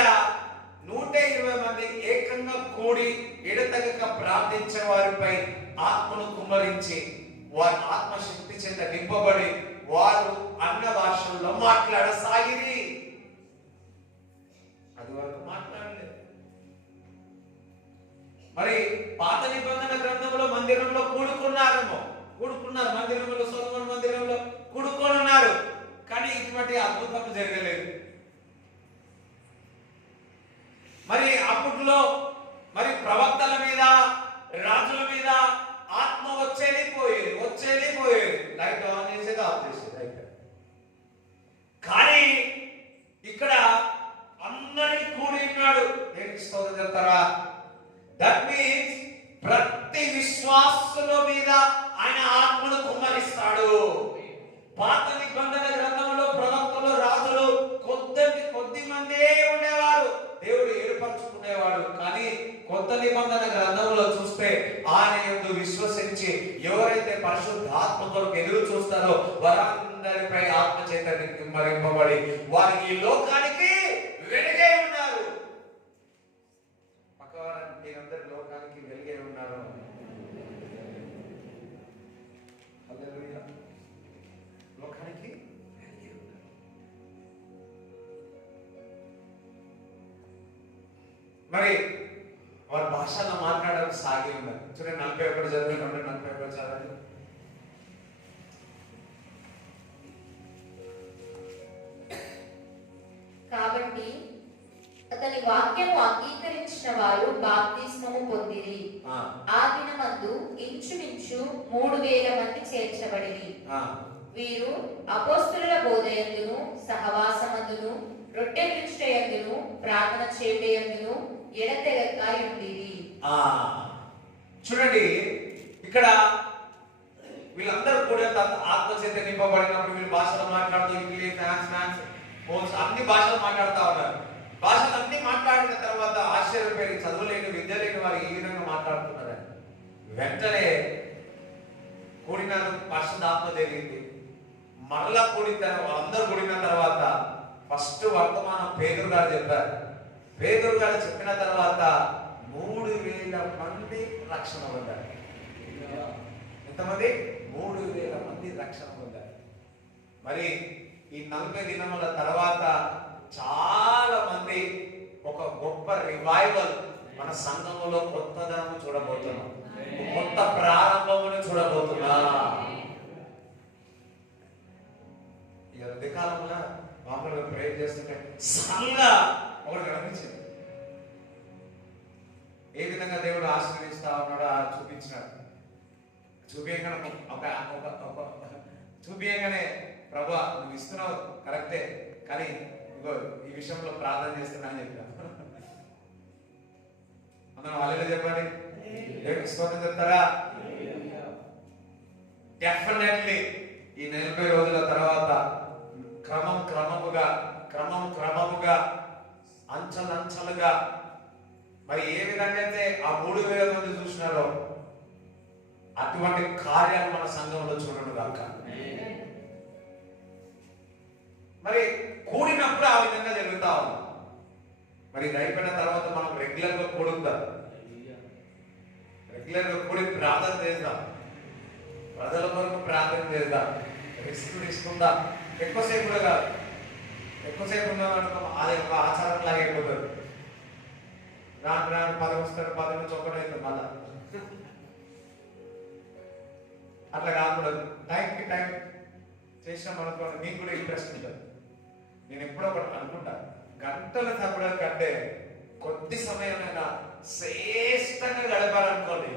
120 మంది ఏకంగా కూడి ఎడతెగక ప్రార్థించే వారిపై ఆత్మను కుమ్మరించి వారి ఆత్మశక్తి చేత నింపబడి వారు అన్న భాషల్లో మాట్లాడసాగిరి. అది వరకు మాట్లాడలేదు. మరి పాత నిబంధన గ్రంథంలో మందిరంలో కూడుకున్నారు, మందిరంలో, సొలొమోను మందిరంలో కూడుకొనున్నారు. కానీ ఇటువంటి అద్భుతం జరగలేదు. మరి అప్పట్లో మరి ప్రవక్తల మీద, రాజుల మీద ఆత్మ వచ్చేది పోయేది. లైట్ ఆన్ చేసేది, ఆఫ్ చేసేది. కానీ ఇక్కడ అందరినీ కూడి ఉన్నాడు. ఏంటి స్తోత్రం చెప్తారా? దట్ మీన్స్ ప్రతి విశ్వాసుల మీద ఆయన ఆత్మను కుమ్మరిస్తాడు. పాత నిబంధన గ్రంథంలో ప్రవక్తలు, రాజులు కొద్ది మందే ఉండేవారు, దేవుడు ఏర్పరచుకునేవాడు. కానీ కొత్త నిబంధన గ్రంథంలో చూస్తే ఆయన యందు విశ్వసించి ఎవరైతే పరిశుద్ధాత్మ కొరకు ఎదురు చూస్తారో వారందరిపై ఆత్మ చేత కుమ్మరింపబడి వారు ఈ లోకానికి వెలుగై ఉన్నారు. పక్కవారు మీరందరూ లోకానికి వెలుగై ఉన్నారు. లోకానికి మరి వారి భాషలో మాట్లాడడం సాగి ఉన్నారు. చూడండి 41 చదివి, 41 చదవండి. కాబట్టి అతని వాక్యము అంగీకరించిన వారు బాప్తిస్మము పొందిరి. ఆ దినమందు ఇంచుమించు 3000 మంది చేర్చబడిరి. వీరు అపోస్తలుల బోధయందును, సహవాసమందును, రొట్టె విరుచుటయందును, ప్రార్థన చేయుటయందును ఎడతెగక ఉండిరి. చూడండి, ఇక్కడ వీళ్ళందరూ కూడా ఆత్మచేత నింపబడినప్పుడు వీళ్ళు భాషలు మాట్లాడుతూ ఇంగ్లీష్, ఫ్రాన్స్, అన్ని భాషలు మాట్లాడుతూ ఉన్నారు. భాషలు అన్ని మాట్లాడిన తర్వాత ఆశ్చర్యపోయి చదువులేని, విద్య లేని వారు ఈ విధంగా మాట్లాడుతున్నారని వెంటనే కూడిన పరిశుద్ధాత్మ జరిగింది. మరలా అందరూ కూడిన తర్వాత ఫస్ట్ వర్తమానం పేదరు గారు చెప్పారు. పేదరు గారు చెప్పిన తర్వాత 3000 మంది రక్షణ పొందారు. ఎంతమంది? 3000 మంది రక్షణ పొందారు. మరి ఈ 40 దినముల తర్వాత చాలా మంది ఒక గొప్ప రివైవల్ మన సంఘంలో కొత్తదనం చూడబోతున్నాం, కొత్త ప్రారంభమును చూడబోతున్నాం. ఈ అధికాలంలో మామూలుగా ప్రేర్ చేస్తుంటే సడన్గా ఒకటి కనిపించింది. ఏ విధంగా దేవుడు ఆశీర్వదిస్తా ఉన్నాడో చూపించినాడు. చూపించగానే ప్రభు నువ్వు ఇస్తున్నావు కరెక్టే, కానీ ఇగో ఈ విషయంలో ప్రార్థన చేస్తున్నా అని చెప్పిన. మనం వాళ్ళలో చెప్పండి, దేవుడికి స్తోత్రం చెప్తారా? డెఫినెట్లీ ఈ 40 రోజుల తర్వాత క్రమముగా అంచలంచలుగా మరి ఏ విధంగా అయితే ఆ 3000 మంది చూసినారో అటువంటి కార్యాలు మన సంఘంలో చూడను కాక. మరి కూడినప్పుడు ఆ విధంగా జరుగుతా ఉంది. మరి ఇది అయిపోయిన తర్వాత మనం రెగ్యులర్గా కూడుతాం, రెగ్యులర్గా కూడి ప్రార్థన చేద్దాం, ప్రజల కొరకు ప్రార్థన చేద్దాం, రిస్క్ తీసుకుందాం. ఎక్కువసేపు కూడా కాదు, ఎక్కువసేపు ఉన్నామనుకో అది ఒక ఆచారం లాగా అయిపోతుంది. రాను రాను 10 వస్తారు, 10 నుంచి 1 అవుతుంది మళ్ళా. అట్లా కాకూడదు. టైంకి టైం చేసినాం అనుకోండి, మీకు కూడా ఇంట్రెస్ట్ ఉంటుంది. నేను ఎప్పుడో ఒకటి అనుకుంటా, గంటల తప్పడం కంటే కొద్ది సమయమైనా శ్రేష్టంగా గడపాలనుకోండి,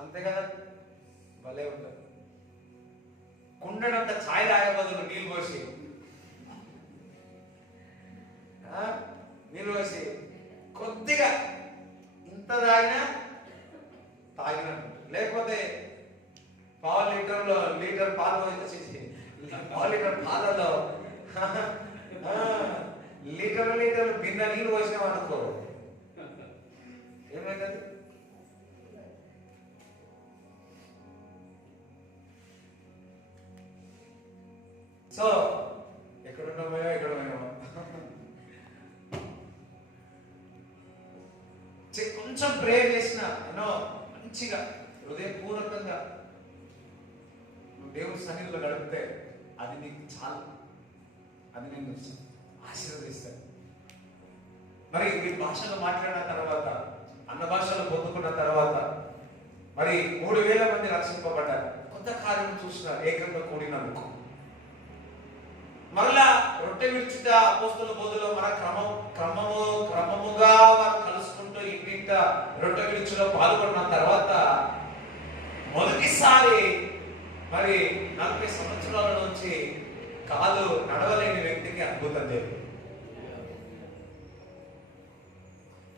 అంతే కదా, భలే ఉంటుంది. కుండనంత ఛాయ్ తాగే బదులు నీళ్ళు పోసి కొద్దిగా ఇంత తాగినట్టు, లేకపోతే లీటర్ పాలు పోసేసి లీటర్ పాలలో లీటర్ బిన్న నీళ్ళు పోసినాం అనుకో, ఏమైంది? సో ఎక్కడున్నామో కొంచెం ప్రేయర్ చేసిన మంచిగా హృదయపూర్వకంగా దేవుడి సన్నిధిలో గడిపితే అది నీకు చాలు, అది నేను ఆశీర్వదిస్తాను. మరి మీ భాషలో మాట్లాడిన తర్వాత, అన్న భాషలో పొందుకున్న తర్వాత మరి 3000 మంది రక్షింపబడ్డారు. కొత్త కార్యం చూసినారు ఏకంగా కూడినందుకు. మరలా రొట్టె విడుచుట అపోస్తల బోధలో మన క్రమముగా వారు కలుసుకుంటూ ఇంటింట రొట్టె విడుచులో పాల్గొన్న తర్వాత మొదటిసారి మరి 40 సంవత్సరాల నుంచి కాలు నడవలేని వ్యక్తికి అద్భుతం జరిగింది.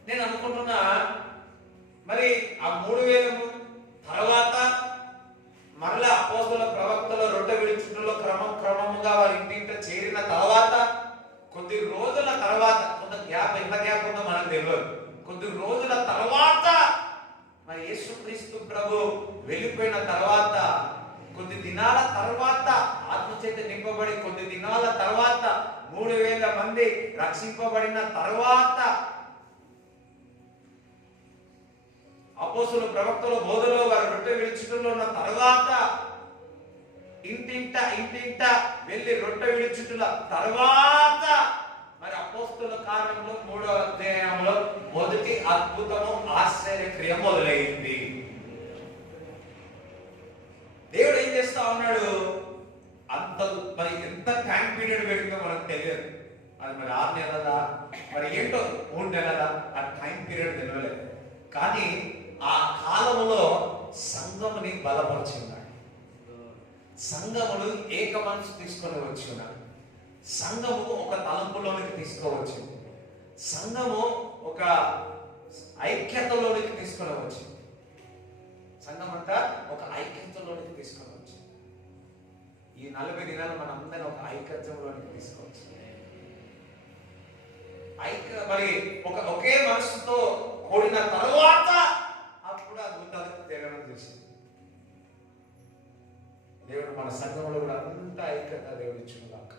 నేను అనుకుంటున్నా మరి ఆ 3000 తర్వాత మరలా అపోస్తల ప్రవక్తల రొట్టె విడుచుటలో క్రమముగా వారి ఇంటింట చేరిన తర్వాత కొద్ది రోజుల తర్వాత, కొంత గ్యాప్, ఎంత గ్యాప్ ఉందో మనకు తెలియదు, కొద్ది రోజుల తర్వాత మరి యేసుక్రీస్తు ప్రభు వెళ్ళిపోయిన తర్వాత, కొద్ది దినాల తర్వాత ఆత్మచేత నింపబడి కొద్ది దినాల తర్వాత 3000 మంది రక్షింపబడిన తర్వాత అపోస్తల ప్రవక్తల బోధలో వారి రొట్టె విడుచుటలో ఉన్న తర్వాత ఇంటింట వెళ్ళి రొట్టె విడుచుటల తర్వాత మరి అపోస్తల కార్యంలో 3వ అధ్యాయంలో మొదటి అద్భుతము ఆశ్చర్యక్రియ మొదలైంది. దేవుడు ఏం చేస్తా ఉన్నాడు? అంత మరి ఎంత టైం పీరియడ్ పెరిగిందో మనకు తెలియదు. అది మరి 6 నెలలా మరి ఏంటో 3 నెలలా, ఆ టైం పీరియడ్ తెలియలేదు. కానీ ఆ కాలంలో సంఘముని బలపరిచి ఉన్నాడు, సంఘమును ఏక మనసు తీసుకొని వచ్చి ఉన్నాడు, సంఘము ఒక తలంపులోనికి తీసుకోవచ్చు, సంఘము ఒక ఐక్యతలోనికి తీసుకొని వచ్చింది, సంఘం అంతా ఒక ఐక్యతలోనికి తీసుకొని వచ్చింది. ఈ 40 దినాలు మన అందరం ఒక ఐక్యతలోనికి తీసుకోవచ్చు. మరి ఒకే మనసుతో కూడిన తరువాత అప్పుడు అద్భుతాలు జరగడం చూసింది. దేవుడు మన సంఘంలో కూడా అంత ఐక్యత దేవుడు ఇచ్చిన దాకా.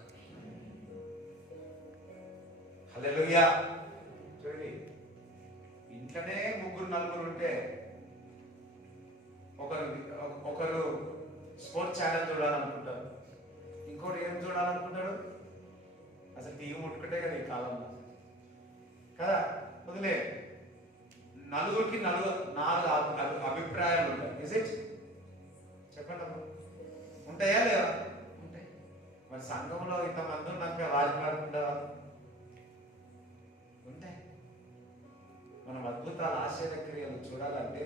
హల్లెలూయా. చూడండి, ఇంట్లోనే 3-4 ఉంటే ఒకరు స్పోర్ట్స్ ఛానల్ చూడాలనుకుంటారు, ఇంకోటి ఏం చూడాలనుకుంటాడు? అసలు టీవీ ముట్టుకుంటే కదా ఈ కాలంలో కదా, వదిలే. 4కి 4 అభిప్రాయాలు ఉంటాయి. Is it? చెప్పండి అమ్మా, ఉంటాయా లేదా? ఉంటాయి. మరి సంఘంలో ఇంతమంది ఉన్నాక రాజులాడుకుంటారా? ఉంటాయి. మనం అద్భుతాలు ఆశ్చర్యక్రియలు చూడాలంటే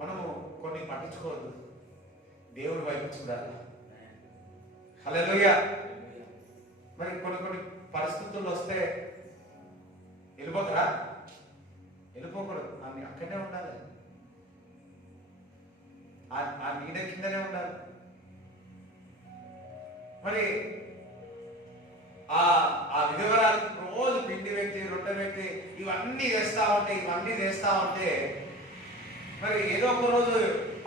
మనము కొన్ని పట్టించుకోవద్దు, దేవుడి వైపు చూడాలి. హల్లెలూయా. మరి కొన్ని పరిస్థితులు వస్తే వెళ్ళిపోతారా? వెళ్ళిపోకూడదు, అక్కడనే ఉండాలి, ఆ నీడ కిందనే ఉండాలి. మరి ఆ విధవరాలకి రోజు పిండి పెట్టి రొట్టె పెట్టి ఇవన్నీ చేస్తా ఉంటే మరి ఏదో ఒక రోజు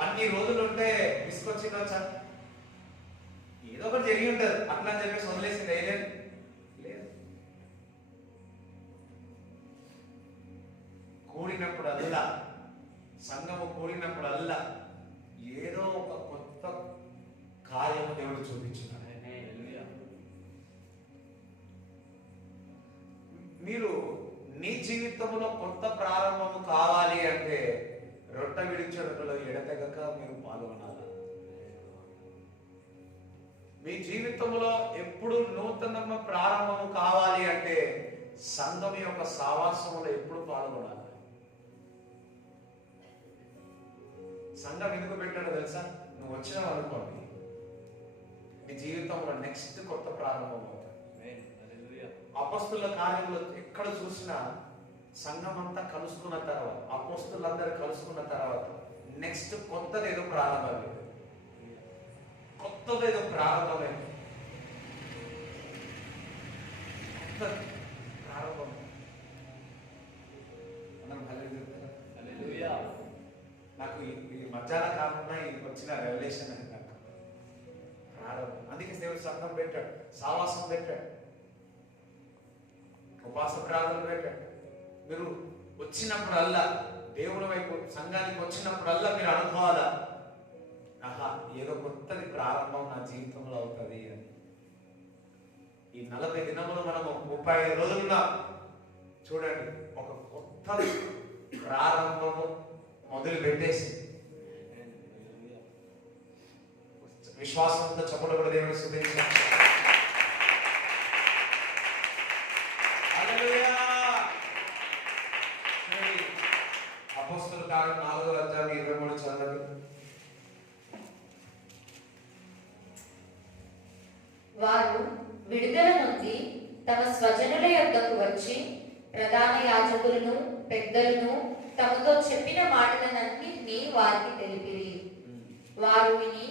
అన్ని రోజులు ఉంటే తీసుకొచ్చిండొచ్చా? ఏదో ఒకటి జరిగి ఉంటుంది. అట్లా అని చెప్పేసి వదిలేసింది ఏలేదు. లేదు. కూడినప్పుడల్లా, సంఘము కూడినప్పుడల్లా ఏదో ఒక కొత్త కార్యము దేవుడు చూపించున్నాడు. మీరు నీ జీవితంలో కొత్త ప్రారంభము కావాలి అంటే రొట్టె విడిచడంలో ఎడతెగక మీరు పాల్గొనాలి. మీ జీవితంలో ఎప్పుడు నూతన ప్రారంభము కావాలి అంటే సంఘం యొక్క సావాసంలో ఎప్పుడు పాల్గొనాలి. సంఘం ఎందుకు పెట్టాడో తెలుసా? నువ్వు వచ్చినావు అనుకోండి, నీ జీవితంలో నెక్స్ట్ కొత్త ప్రారంభం అవుతుంది. అపొస్తలుల కార్యంలో ఎక్కడ చూసినా సంఘం అంతా కలుసుకున్న తర్వాత, అపొస్తలులందరూ కలుసుకున్న తర్వాత నెక్స్ట్ కొత్తదేదో ప్రారంభమైంది. కొత్తదేదో ప్రారంభమైంది. ప్రారంభం. నాకు ఈ మధ్యాహ్న కాలంలో ఇది వచ్చిన రెవల్యూషన్ అని నాకు ప్రారంభం. అందుకే దేవుడు సంఘం పెట్టాడు, సావాసం పెట్టాడు, ఉపవాస ప్రార్థనలు పెట్టాడు. మీరు వచ్చినప్పుడల్లా, దేవుని వైపు సంఘానికి వచ్చినప్పుడల్లా మీరు అనుకోవాలా, ఆహా ఏదో కొత్తది ప్రారంభం నా జీవితంలో అవుతుంది అని. ఈ 40 దినములు మనము 35 రోజులున్న చూడండి, ఒక కొత్త ప్రారంభము మొదలు పెట్టేసి విశ్వాసంతో చెప్పడం కూడా దేవుని స్తుతించాలి. అపొస్తలుల కార్యం 4వ అధ్యాయం 23 చదవండి. వారు విడుదల నుండి తమ స్వజనుల యొద్దకు వచ్చి ప్రధాన యాజకులను పెద్దలను తమతో చెప్పిన మాటలన్నింటినీ వారికి తెలిపిరి. వారు విని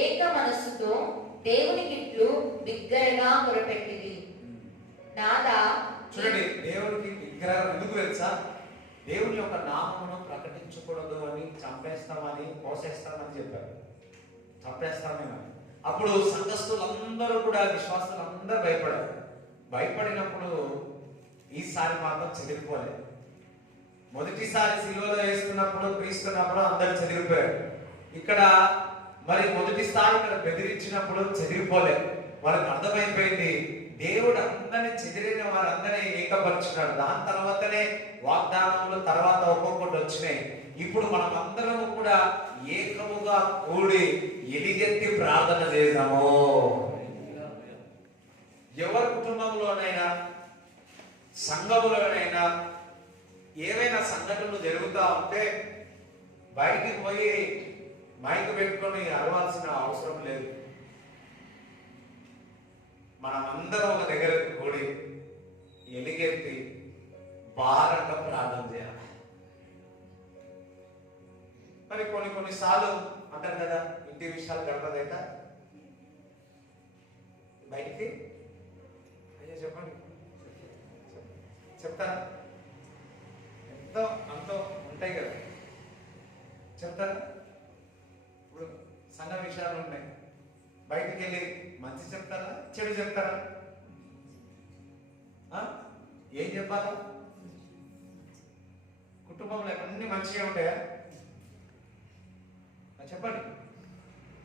ఏక మనస్సుతో దేవుని గిట్లు బిగ్గరగా మొరపెట్టిరి. నాదా, చూడండి, దేవునికి విగ్రహం ఎందుకు తెలుసా? దేవుని యొక్క నామమును ప్రకటించకూడదు అని, చంపేస్తామని, కోసేస్తామని చెప్పారు. చంపేస్తామని. అప్పుడు సంఘస్థులందరూ కూడా, విశ్వాసులందరూ భయపడారు. భయపడినప్పుడు ఈసారి మాత్రం చెదిరిపోలేదు. మొదటిసారి సిలువలో వేసుకున్నప్పుడు, క్రీస్తున్నప్పుడు అందరూ చెదిరిపోయారు. ఇక్కడ మరి మొదటిసారి ఇక్కడ బెదిరించినప్పుడు చెదిరిపోలేదు. వాళ్ళకి అర్థమైపోయింది, దేవుడు అందరినీ, చెదిరిన వారందరినీ ఏకపరుచున్నాడు. దాని తర్వాతనే వాగ్దానములు తర్వాత ఒక్కొక్కటి వచ్చినాయి. ఇప్పుడు మనం అందరము కూడా ఏకముగా కూడి ఎలిగెత్తి ప్రార్థన చేద్దాము. ఎవరి కుటుంబంలోనైనా, సంఘములోనైనా ఏవైనా సంఘటనలు జరుగుతూ ఉంటే బయటికి పోయి మైక్ పెట్టుకొని అరవాల్సిన అవసరం లేదు. మనమందరం ఒక దగ్గరకు కూడి ఎలిగెత్తి భారంగా ప్రార్థన చేయాలి. మరి కొన్నిసార్లు అంటారు కదా, ఇంటి విషయాలు గడపదేట బయటికి అయ్యో చెప్పండి, చెప్తారా? ఎంతో అంతో ఉంటాయి కదా, చెప్తారా? ఇప్పుడు సంఘ విషయాలు ఉన్నాయి, బయటికి వెళ్ళి మంచి చెప్తారా, చెడు చెప్తారా? ఏం చెప్పాలా? కుటుంబంలో అన్ని మంచిగా ఉంటాయా? చెప్పండి.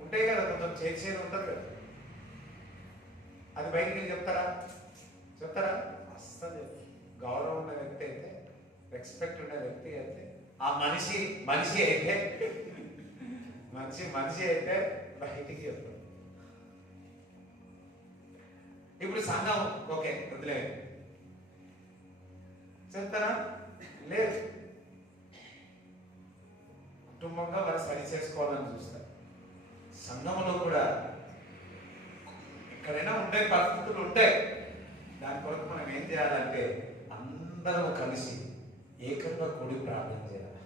ఉంటాయి కదా, కొంచెం చేసేది ఉంటుంది కదా, అది బయటికి వెళ్ళి చెప్తారా? చెప్తారా? అస్సలు గౌరవం ఉన్న వ్యక్తి అయితే, రెస్పెక్ట్ ఉన్న వ్యక్తి అయితే, ఆ మనిషి అయితే మనిషి అయితే బయటికి చెప్తారు. ఇప్పుడు సంఘం ఓకే వదిలే చెప్తారా? లేదు. కుటుంబంగా వారు సరి చేసుకోవాలని చూస్తారు. సంఘంలో కూడా ఎక్కడైనా ఉండే పరిస్థితులు ఉంటాయి. దాని కొరకు మనం ఏం చేయాలంటే అందరం కలిసి ఏకంగా కూడి ప్రార్థన చేయాలి.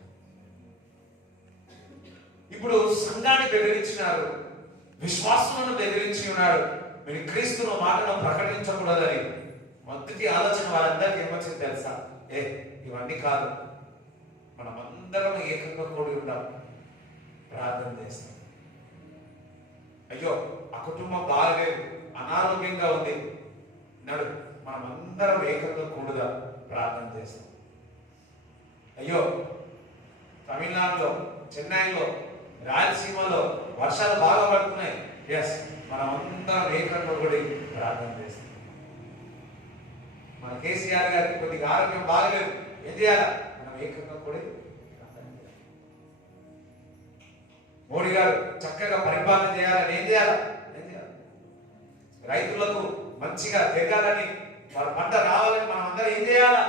ఇప్పుడు సంఘాన్ని బెదిరించినారు, విశ్వాసులను బెదిరించి ఉన్నాడు, మీరు క్రీస్తును మాటను ప్రకటించకూడదని. మొదటి ఆలోచన వారందరికీ ఏమొచ్చింది తెలుసా? ఇవన్నీ కాదు, మనమందరం అందరం ఏకంగా కూడి ఉందాం, ప్రార్థన చేస్తాం. అయ్యో ఆ కుటుంబం బాగలేదు, అనారోగ్యంగా ఉంది, నడు మనం అందరం ఏకంగా కూడుదాం, ప్రార్థన చేస్తాం. అయ్యో తమిళనాడులో, చెన్నైలో, రాయలసీమలో వర్షాలు బాగా పడుతున్నాయి, ఎస్ మనం అందరం ఏకంగా కూడి ప్రార్థన చేస్తాం. మన కేసీఆర్ గారికి కొద్దిగా ఆరోగ్యం బాగలేదు, ఏం చేయాలా? మనం ఏకంగా కూడి ప్రార్థన చేయాలి. మోడీ గారు చక్కగా పరిపాలన చేయాలని ఏం చేయాలి? రైతులకు మంచిగా తిరగాలని, వాళ్ళ పంట రావాలని మనం అందరం ఏం చేయాలా?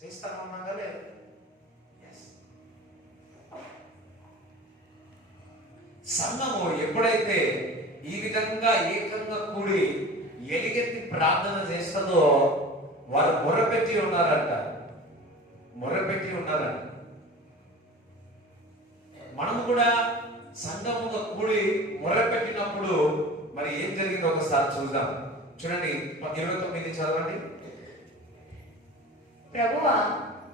చేస్తామన్నాగా లేదు. సంఘము ఎప్పుడైతే ఈ విధంగా ఏకంగా కూడి ఎలుగెత్తి ప్రార్థన చేస్తుందో వారు మొరపెట్టి ఉన్నారంట, మొరపెట్టి ఉన్నారంట. మనము కూడా సంఘముగా కూడి మొరపెట్టినప్పుడు మరి ఏం జరిగిందో ఒకసారి చూద్దాం. చూడండి 29 చదవండి. ప్రభువా,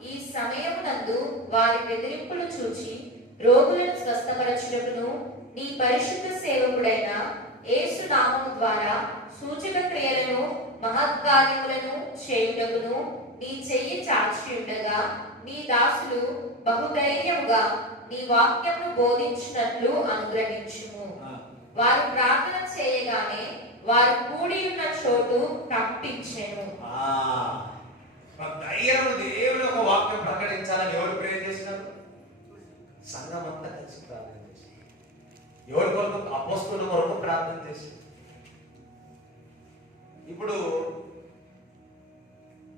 ఈ సమయమునందు వారి బెదిరింపులు చూచి రోగులను స్వస్థపరచుటకును నీ పరిశుద్ధ సేవకుడైన యేసు నామము ద్వారా సూచక క్రియలను మహత్కార్యములను చేయుటకును నీ చెయ్యి చాచి ఉండగా నీ దాసులు బహుధైర్యముగా నీ వాక్యమును బోధించినట్లు అనుగ్రహించుము. వారు ప్రార్థన చేయగానే వారు కూడి ఉన్న చోటు కంపించెను. ధైర్యం దేవుని ఒక వాక్యం ప్రకటించాలని ఎవరు ప్రేర్ చేసినారు? సంఘం అంతా కలిసి ప్రార్థన చేసి, ఎవరి కొరకు? అపోస్తలుల కొరకు ప్రార్థన చేసి. ఇప్పుడు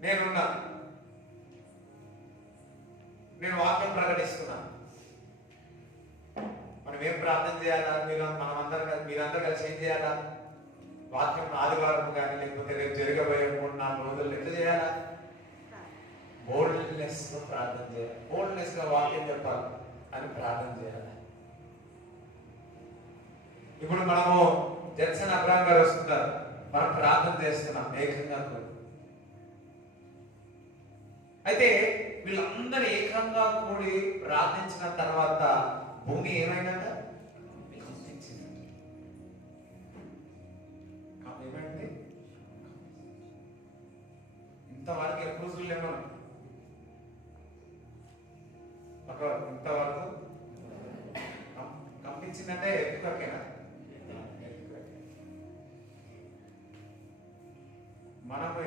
నేను వాక్యం ప్రకటిస్తున్నా, మనం ఏం ప్రార్థన చేయాలా? మీరందరూ కలిసి ఏం చేయాలా? వాక్యం ఆదివారం కానీ లేకపోతే రేపు జరగబోయే 3-4 రోజులు ఎట్లా చేయాలా? బోల్డ్నెస్ గా ప్రార్థన చేయాలి, బోల్డ్నెస్ గా వాక్యం చెప్పాలి అని ప్రార్థన చేయాలి. ఇప్పుడు మనము జడ్సన్ అబ్రాహం గారు వస్తున్నారు, మనం ప్రార్థన చేస్తున్నాం ఏకంగా. అయితే వీళ్ళందరూ ఏకంగా కూడి ప్రార్థించిన తర్వాత భూమి ఏమైందంట? ఏమైంది? ఇంతవరకు ఎప్పుడు చూడలేము మనం. ఇంతవరకు కంపించిందంటే ఎక్కువకేనా? మనము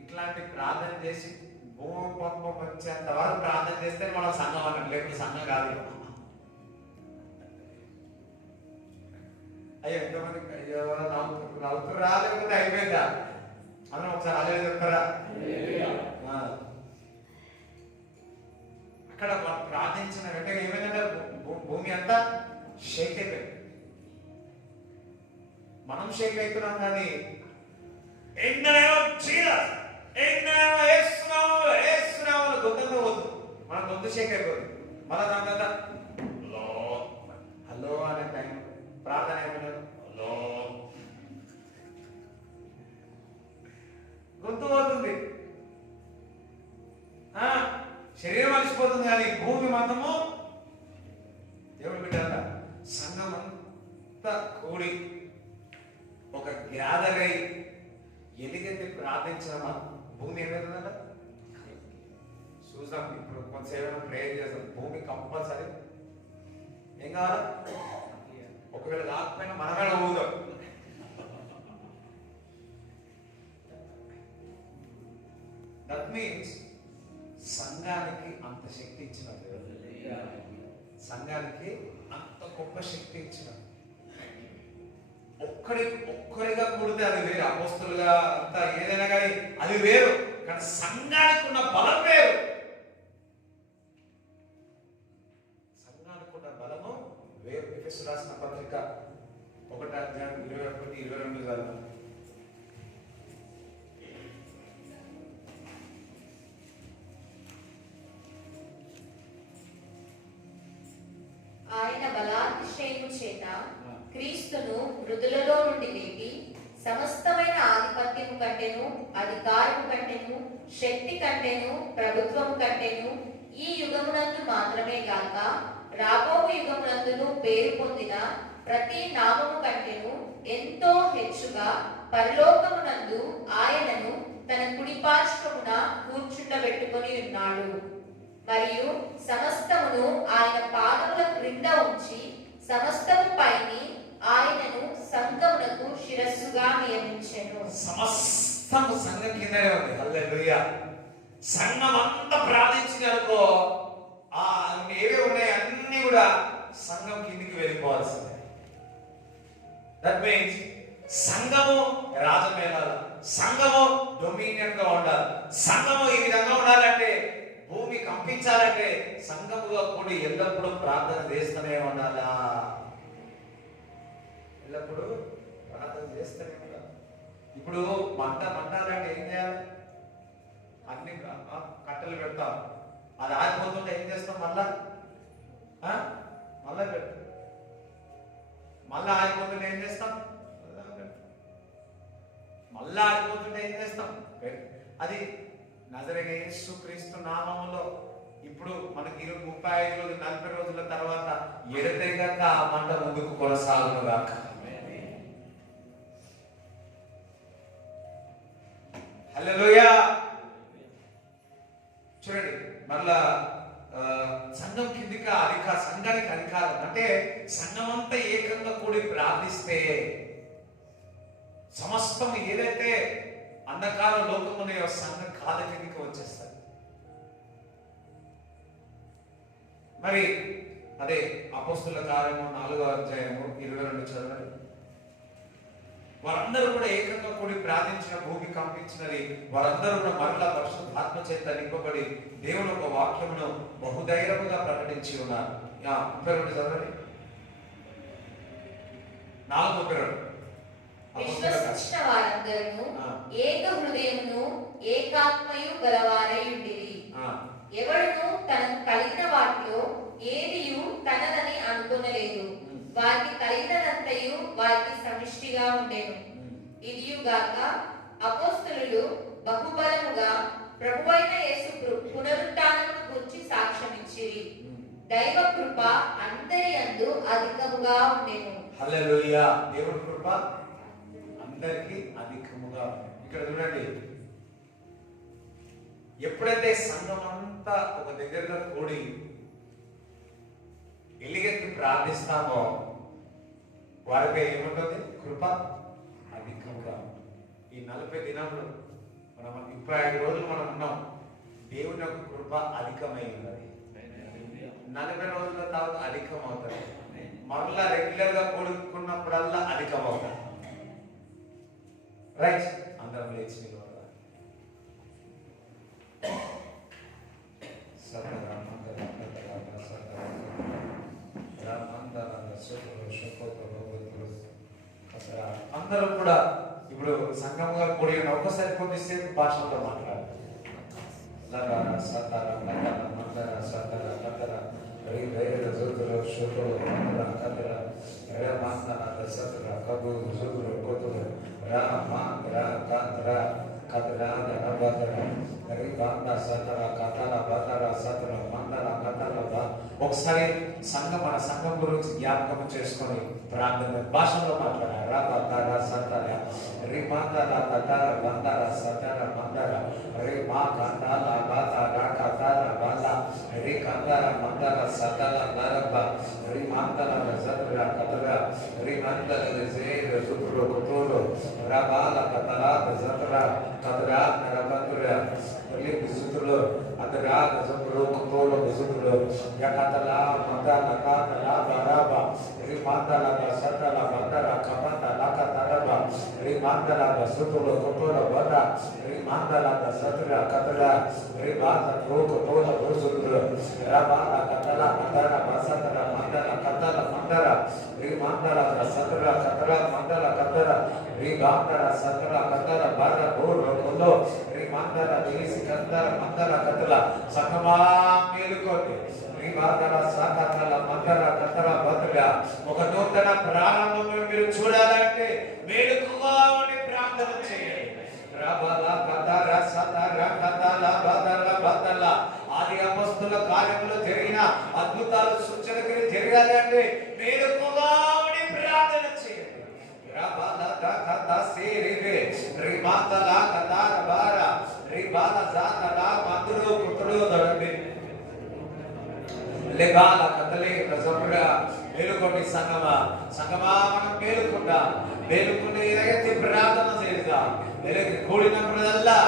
ఇట్లాంటి ప్రార్థన చేసి భూకంపం వచ్చేంత వరకు ప్రార్థన చేస్తే మనం సంఘం అన్నట్టు, లేకపోతే సంఘం కాదు. అయ్యో ఎంతమంది అయ్యో నవ్వుతురా లేకపోతే అయిపోయిందా? అందరం ఒకసారి అదే చెప్తారా? అక్కడ ప్రార్థించిన వెంటనే ఏమైందంటే భూమి అంతా షేక్ అయిపోయింది. మనం షేక్ అవుతున్నాం కానీ గొంతంగా పోదు, మన గొంతు షేక్ అయిపోతుంది. మళ్ళా దాని తర్వాత హలో అనే టైం ప్రార్థన అయిపోయినారు, హలో గొంతు పోతుంది, శరీరం అలసిపోతుంది. కానీ భూమి మాత్రము దేవుడు బిడ్డ సంఘం అంతా కూడి ఒక గ్యాదర్ అయి ఎలుగెత్తి ప్రార్థించిన భూమి ఏమైందట చూద్దాం. ఇప్పుడు కొంతసేపు ప్రేయర్ చేస్తాం, భూమి కంపల్సరీ ఏం కావాలా? ఒకవేళ కాకపోయినా మనమే ఊదాం. దట్ మీన్స్ సంఘానికి అంత శక్తి ఇచ్చిన దేవుడు, సంఘానికి అంత గొప్ప శక్తి ఇచ్చిన. ఒక్కరిగా కూడితే అది వేరు, అపోస్తలుగా అంతా ఏదైనా కానీ అది వేరు. కానీ సంఘానికి ఉన్న బలం వేరు. సంఘానికి ఉన్న బలము వేరు. ఎఫెసు రాసిన పత్రిక 1:21-22 చదువు. ఆయన బలాతిశయము చేత క్రీస్తును మృతులలో నుండి లేపి సమస్తమైన ఆధిపత్యము కంటేను, అధికారము కంటేను, శక్తి కంటేను, ప్రభుత్వము కంటేను ఈ యుగమునందు మాత్రమే గాక రాబో యుగమునందును పేరు పొందిన ప్రతి నామము కంటేను ఎంతో హెచ్చుగా పరలోకమునందు ఆయనను తన కుడిపార్శ్వమున కూర్చుండబెట్టుకొని ఉన్నాడు. మరియు సమస్తమును ఆయన పాదముల క్రింద ఉంచి సమస్తము పైని ఆయనను సంఘమునకు శిరస్సుగా నియమించెను. సమస్తము సంఘం కిందనే ఉంది. హల్లెలూయా. సంఘం అంతా ప్రార్థించింది అనుకో, ఆ ఏవే ఉన్నాయి అన్ని కూడా సంఘం కిందికి వెళ్ళిపోవాల్సిందే. దట్ మీన్స్ సంఘము రాజమేళాలి, సంఘము డొమినియన్ గా ఉండాలి, సంఘము ఈ విధంగా ఉండాలంటే, భూమి కంపించాలంటే సంఘముగా కూడి ఎల్లప్పుడూ ప్రార్థన చేస్తూనే ఉండాలా. ఎల్లప్పుడూ ప్రార్థన చేస్తూనే ఉండాలి. ఇప్పుడు మంటాలంటే ఏం చేయాలి? అన్ని కట్టెలు పెడతాం, అది ఆగిపోతుంటే ఏం చేస్తాం? మళ్ళా పెడతాం. మళ్ళా ఆగిపోతుంటే ఏం చేస్తాం? మళ్ళా ఆగిపోతుంటే ఏం చేస్తాం? అది నజరేయుడైన యేసుక్రీస్తు నామములో ఇప్పుడు మనకి 35 రోజులు 40 రోజుల తర్వాత ఎడతెగక ఆ మంట ముందుకు కొనసాగును గాక. హల్లెలూయా. చూడండి, మళ్ళా సంఘం కిందికి సంఘానికి అధికారం అంటే సంఘమంతా ఏకంగా కూడి ప్రార్థిస్తే సమస్తం ఏదైతే అంధకార లోకమునే సంఘం కాళ్ళ కిందికి వచ్చేస్తుంది. మరి అదే అపోస్తుల కార్యము 4వ అధ్యాయము 22 చదవండి. వారందరూ కూడా ఏకంగా కూడి ప్రార్థించిన, భూమి కంపించినది. వారందరూ కూడా మరలా పరిశుద్ధాత్మ చేత నింపబడి దేవుని ఒక వాక్యమును బహుధైర్యముగా ప్రకటించి ఉన్నారు. 32 చదవండి. 4:32. విశ్వసించిన వారందరూ ఏక హృదయమును ఏకాత్మయు గలవారై ఉండిరి. ఎవడును తనకు కలిగిన వాటిలో ఏదియు తనదని అనుకొనలేదు. వారికి కలిగినదంతయు వారికి సమిష్టిగా ఉండెను. ఇదియుగాక అపోస్తలులు బహుబలముగా ప్రభువైన యేసు పునరుత్థానమును గురించి సాక్ష్యమిచ్చిరి. దైవ కృప అందరి యందు అధికముగా ఉండెను. హల్లెలూయా. దేవుడి కృప అందరికీ అధికముగా. ఇక్కడ చూడండి, ఎప్పుడైతే సంఘం అంతా ఒక దగ్గరగా కూడి ఎలుగెత్తి ప్రార్థిస్తామో వారికి ఏముంటుంది? కృప అధికంగా. ఈ 40 దినములు మనం 35 రోజులు మనం ఉన్నాం. దేవుని యొక్క కృప అధికమై ఉన్నది. 40 రోజుల తర్వాత అధికం అవుతుంది. మరలా రెగ్యులర్ గా కూడుకున్నప్పుడల్లా అధికం అవుతుంది. రైట్, అందరం లేచి నిలబడాలి. అందరూ కూడా ఇప్పుడు సంఘంగా కూడి ఉన్న ఒక్కసారి కొద్దిసేపు భాషలో మాట్లాడాలి. ఒకసారి మన సంఘం గురించి జ్ఞాపకం చేసుకొని ప్రార్థన భాషలో మాట్లాడారు. ఒక నూతన ప్రారంభం మీరు చూడాలంటే మేలుకుగా ఉండి ప్రార్థన చేయండి. ఆది అపొస్తలుల కార్యములు జరిగిన అద్భుతాలు సూచనలు జరగాలి అంటే మేలుకోగా ఉండి ప్రార్థన చేయండి. మేలుకోండి సంగమా, సంగమా మనం మేలుకుంటా, మేలుకుంటే ఎలాగైతే ప్రార్థన చేద్దాం. కూడినప్పుడల్లా,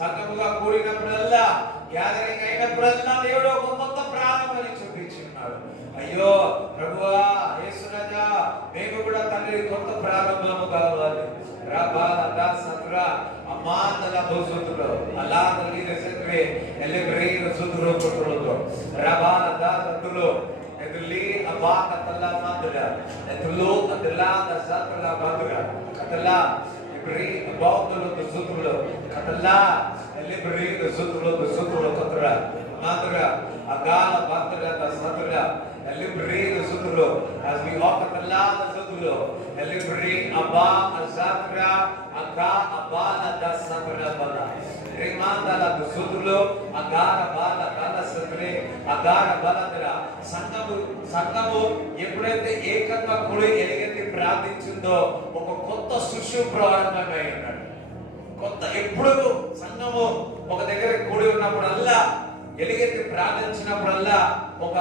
సంగముగా కూడినప్పుడల్లా, గ్యాదరింగ్ అయినప్పుడల్లా దేవుడు ఒక కొత్త ప్రారంభాన్ని చూపించున్నాడు. అయ్యో ప్రభువా, యేసురాజా, మేము కూడా తండ్రి కొత్త ప్రారంభము కావాలి. రాబాలా సత్రా అమాందల భూసుతులో అలాదలి రెసెంట్రే ఎలిబ్రేర్ సుతురో కొట్టులో రాబాలా దాతులో ఎదులి అబాక తల్ల మాదల ఎదులో అదలా దసతల బాదురా కతలా ఇబ్రి అబాతులో సుతులో కతలా ఎలిబ్రేర్ సుతులో కతరా మాదరా అగాల బాతుల దసతల ఎలిబ్రేర్ సుతులో as we walk కతలా దసతులో ఎలిబ్రేర్ అబా అజాత్రా అగా అబాల దసతల బలా రిమాందల దసతులో అగార బాల కల సత్రే అగార బలదర సంఘము ఎప్పుడైతే ఏకంగా కూడి ఎలుగెత్తి ప్రార్థించిందో ఒక కొత్త శిశు ప్రారంభమై ఉన్నాడు. కొత్త ఎప్పుడు సంఘము ఒక దగ్గర కూడి ఉన్నప్పుడల్లా, ఎలుగెత్తి ప్రార్థించినప్పుడల్లా ఒక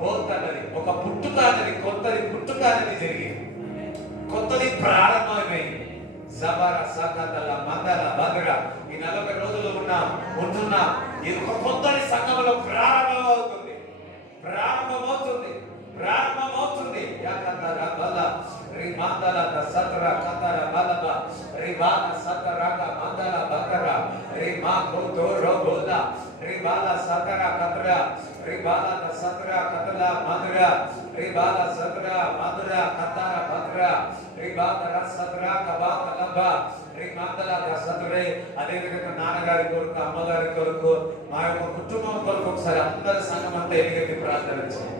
బోధ అనేది, ఒక పుట్టుక అనేది, కొత్తది పుట్టుక అనేది జరిగింది, కొత్తది ప్రారంభమైంది. జబర సకతల మందల బదర ఈ 40 రోజులు ఉంటున్నా ఇది ఒక కొత్తది సంఘములో ప్రారంభమవుతుంది, ప్రారంభమవుతుంది, ప్రారంభమవుతుంది. యాకతర బల రిమాందల సతర కతర బలబ రిబాల సతరగ మందల బకర రిమా కోతో రోబోల రిబాల సతర కతర రిబాల సతర కతల మధుర రిబాల సతర మధుర కతర భద్ర రిబాల సతర కబా కలబ రిమాందల సతరే. అదే విధంగా నాన్నగారి కొరకు, అమ్మగారి కొరకు, మా యొక్క కుటుంబం కొరకు ఒకసారి అందరి సంఘం అంతా ఎలుగెత్తి ప్రార్థన చేయండి.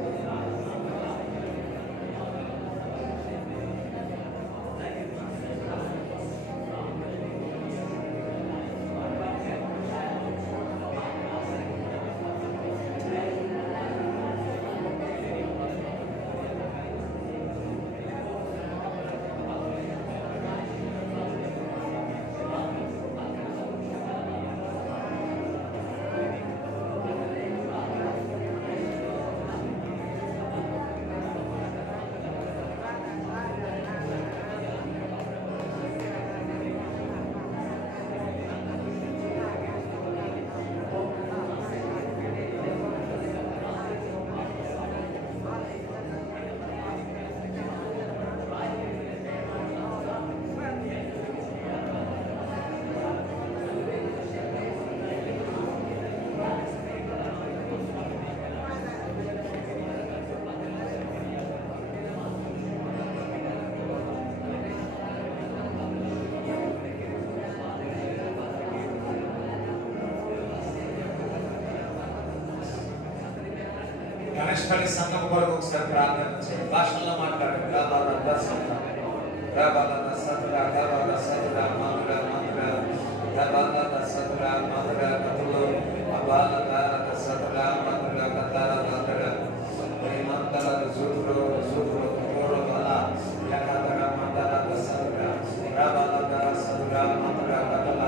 గణేష్పల్లి సంఘం కొరకు ఒకసారి ప్రార్థన చేయండి. భాషల్లో మాట్లాడండి. రాబాల దసరా రాబాల దసరా రాబాల దసరా మధుర మధుర రాబాల దసరా మధుర కతులు అబాల దసరా మధుర కతార మధుర ప్రేమంతల జుతురు జుతురు కోరో బల యకదర మందర దసరా రాబాల దసరా మధుర కతల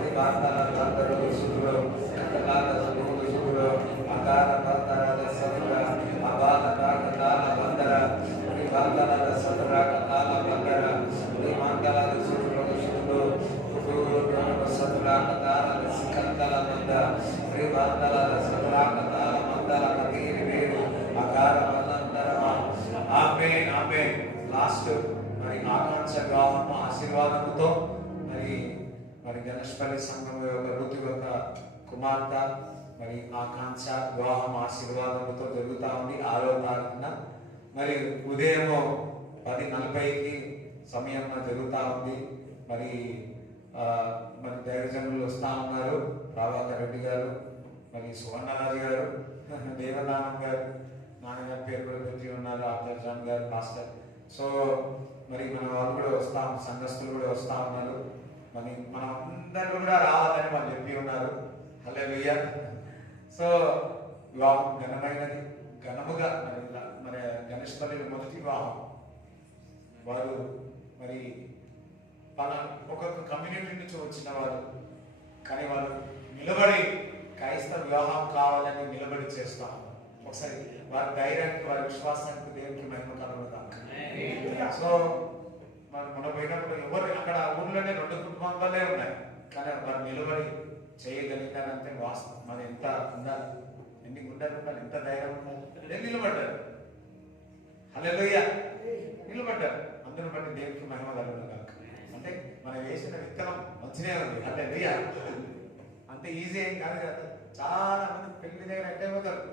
రిబాంతల తందరు జుతురు కతల జుతురు అకార బందర దసరా అబాల కతాల బందర రిబాంతల దసరా కతాల బందర రిమాంతల జుతురు జుతురు కుతురు దసరా కతాల సికంతల మంద రిబాంతల దసరా కతాల మందల కతీరి వేరు అకార బందరమా. ఆమేన్ ఆమేన్. లాస్ట్ మరి ఆకాంక్ష వివాహం ఆశీర్వాదముతో మరి గణేష్పల్లి సంఘం యొక్క ఋతు యొక్క కుమార్తె మరి ఆకాంక్ష వివాహం ఆశీర్వాదముతో జరుగుతూ ఉంది. 6వ తారీఖున మరి ఉదయం 10:40కి సమయం జరుగుతూ ఉంది. మరి దైవజనులు వస్తూ ఉన్నారు. ప్రభాకర్ రెడ్డి గారు, మరి సువర్ణరాజు గారు, దేవనానం గారు, నాన్నగారి పేరు కూడా పెట్టి ఉన్నారు, ఆచార్య గారు, మాస్టర్. సో మరి మన వాళ్ళు కూడా సంఘస్థులు కూడా వస్తూ ఉన్నారు. మనం అందరూ కూడా రావాలని వాళ్ళు చెప్పి ఉన్నారు. హల్లెలూయా. సో వివాహం ఘనమైనది, ఘనముగా మరి గణేష్పల్లి మొదటి వివాహం. వారు మరి ఒక్కొక్క కమ్యూనిటీ నుంచి వచ్చిన వారు, కానీ వాళ్ళు నిలబడి క్రైస్తవ వివాహం కావాలని నిలబడి చేస్తాం. ఒకసారి వారి ధైర్యానికి, వారి విశ్వాసానికి దేవునికి మహిమ కలుగుతాం. సో మనం పోయినప్పుడు ఎవరు అక్కడ ఊర్లోనే 2 కుటుంబాలే ఉన్నాయి, కానీ వారు నిలబడి చేయగలిగారంటే వాస్తవం. మరి ఎంత ఉండాలి, ఎన్ని గుండెలు ఉండాలి, ఎంత ధైర్యం ఉండాలి. నిలబడ్డారు. హల్లెలూయా. నిలబడ్డారు. అందరూ బట్టి దేవునికి మహిమ కలుగుతాం. అంటే మనం వేసిన విత్తనం మంచినే ఉంది. హల్లెలూయా. అంత ఈజీ ఏం కాదు కదా. చాలా మంది పెళ్లి దగ్గర అంటే పోతారు.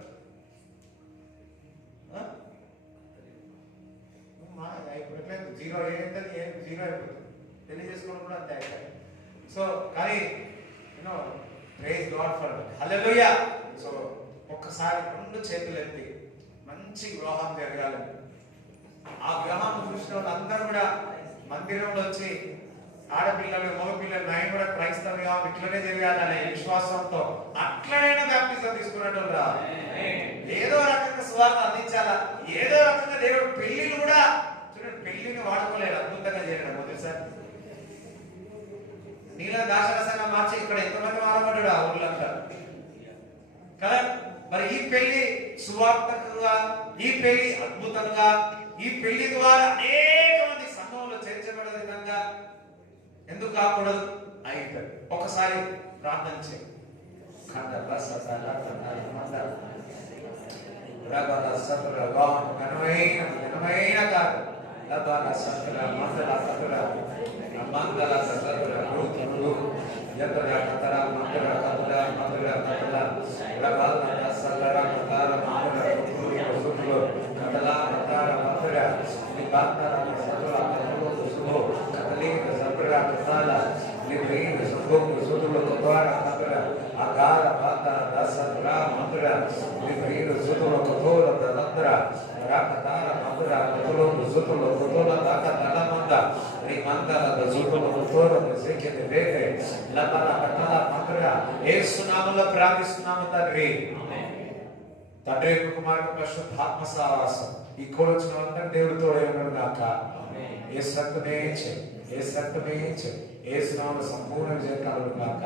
ఇప్పుడు ఎట్లయితే 0 ఏంటది, 0 అయిపోతుంది. పెళ్లి చేసుకోవడం కూడా అంతే అయిపోయింది. సో కానీ you know praise God for that. Hallelujah. So ఒక్కసారి 2 చేతులు ఎత్తి మంచి వివాహం జరగాలని, ఆ వివాహం చూసిన వాళ్ళందరూ కూడా మందిరంలో వచ్చి ఆడపిల్లలు మగపిల్లలు నాయన కూడా క్రైస్తవ వివాహం ఇట్లనే జరగాలనే విశ్వాసంతో అట్లనైనా బ్యాప్టిజం తీసుకున్నట్టు రా. ఏదో రకంగా సువార్త అందించాలా, ఏదో రకంగా దేవుడు పెళ్లిని కూడా చూడండి, పెళ్లిని వాడుకోలేదు, అద్భుతంగా చేయడం. మొదటిసారి నీళ్ళ దాశరసంగా మార్చి ఇక్కడ ఎంతమంది వాడబడ్డాడు ఆ ఊళ్ళంతా కదా. మరి ఈ పెళ్లి సువార్తగా, ఈ పెళ్లి అద్భుతంగా, ఈ పెళ్లి ద్వారా అనేక మంది సంఘంలో చేర్చబడే విధంగా ఎందుకు కాకూడదు? అయిపోయి ఒకసారి ప్రార్థన చేయండి. ఘనమైన కాదు లబాల సత్ర మందల కతుర మందల సత్ర రూతులు యతర కతర మందల కతుర మందల కతుల లబాల సత్ర కతర మందల రూతులు కతల కతర మందల నిబాతర సత్ర కతులు సుభో కతలి సత్ర కతల నిబ్రీన సుభో సుతులు కతర కతర ఆకార బాతర దసత్ర మందల నిబ్రీన సుతులు కతోర దత్ర రాకతార మందర కతులు సుతులు కతోల దాకతల మంద రి మందల సుతులు కతోర సెకెది వేరే లబల కతల మందర యేసు నామములో ప్రార్థిస్తున్నాము తండ్రి. తండ్రి కుమారుడు పరిశుద్ధాత్మ సహవాసం ఈ కోరుచిన వాళ్ళందరూ దేవుడు తోడే ఉన్నాడు గాక. యేసు రక్తమే యేసు రక్తమే యేసు నామములో సంపూర్ణ విజయం కలుగును గాక.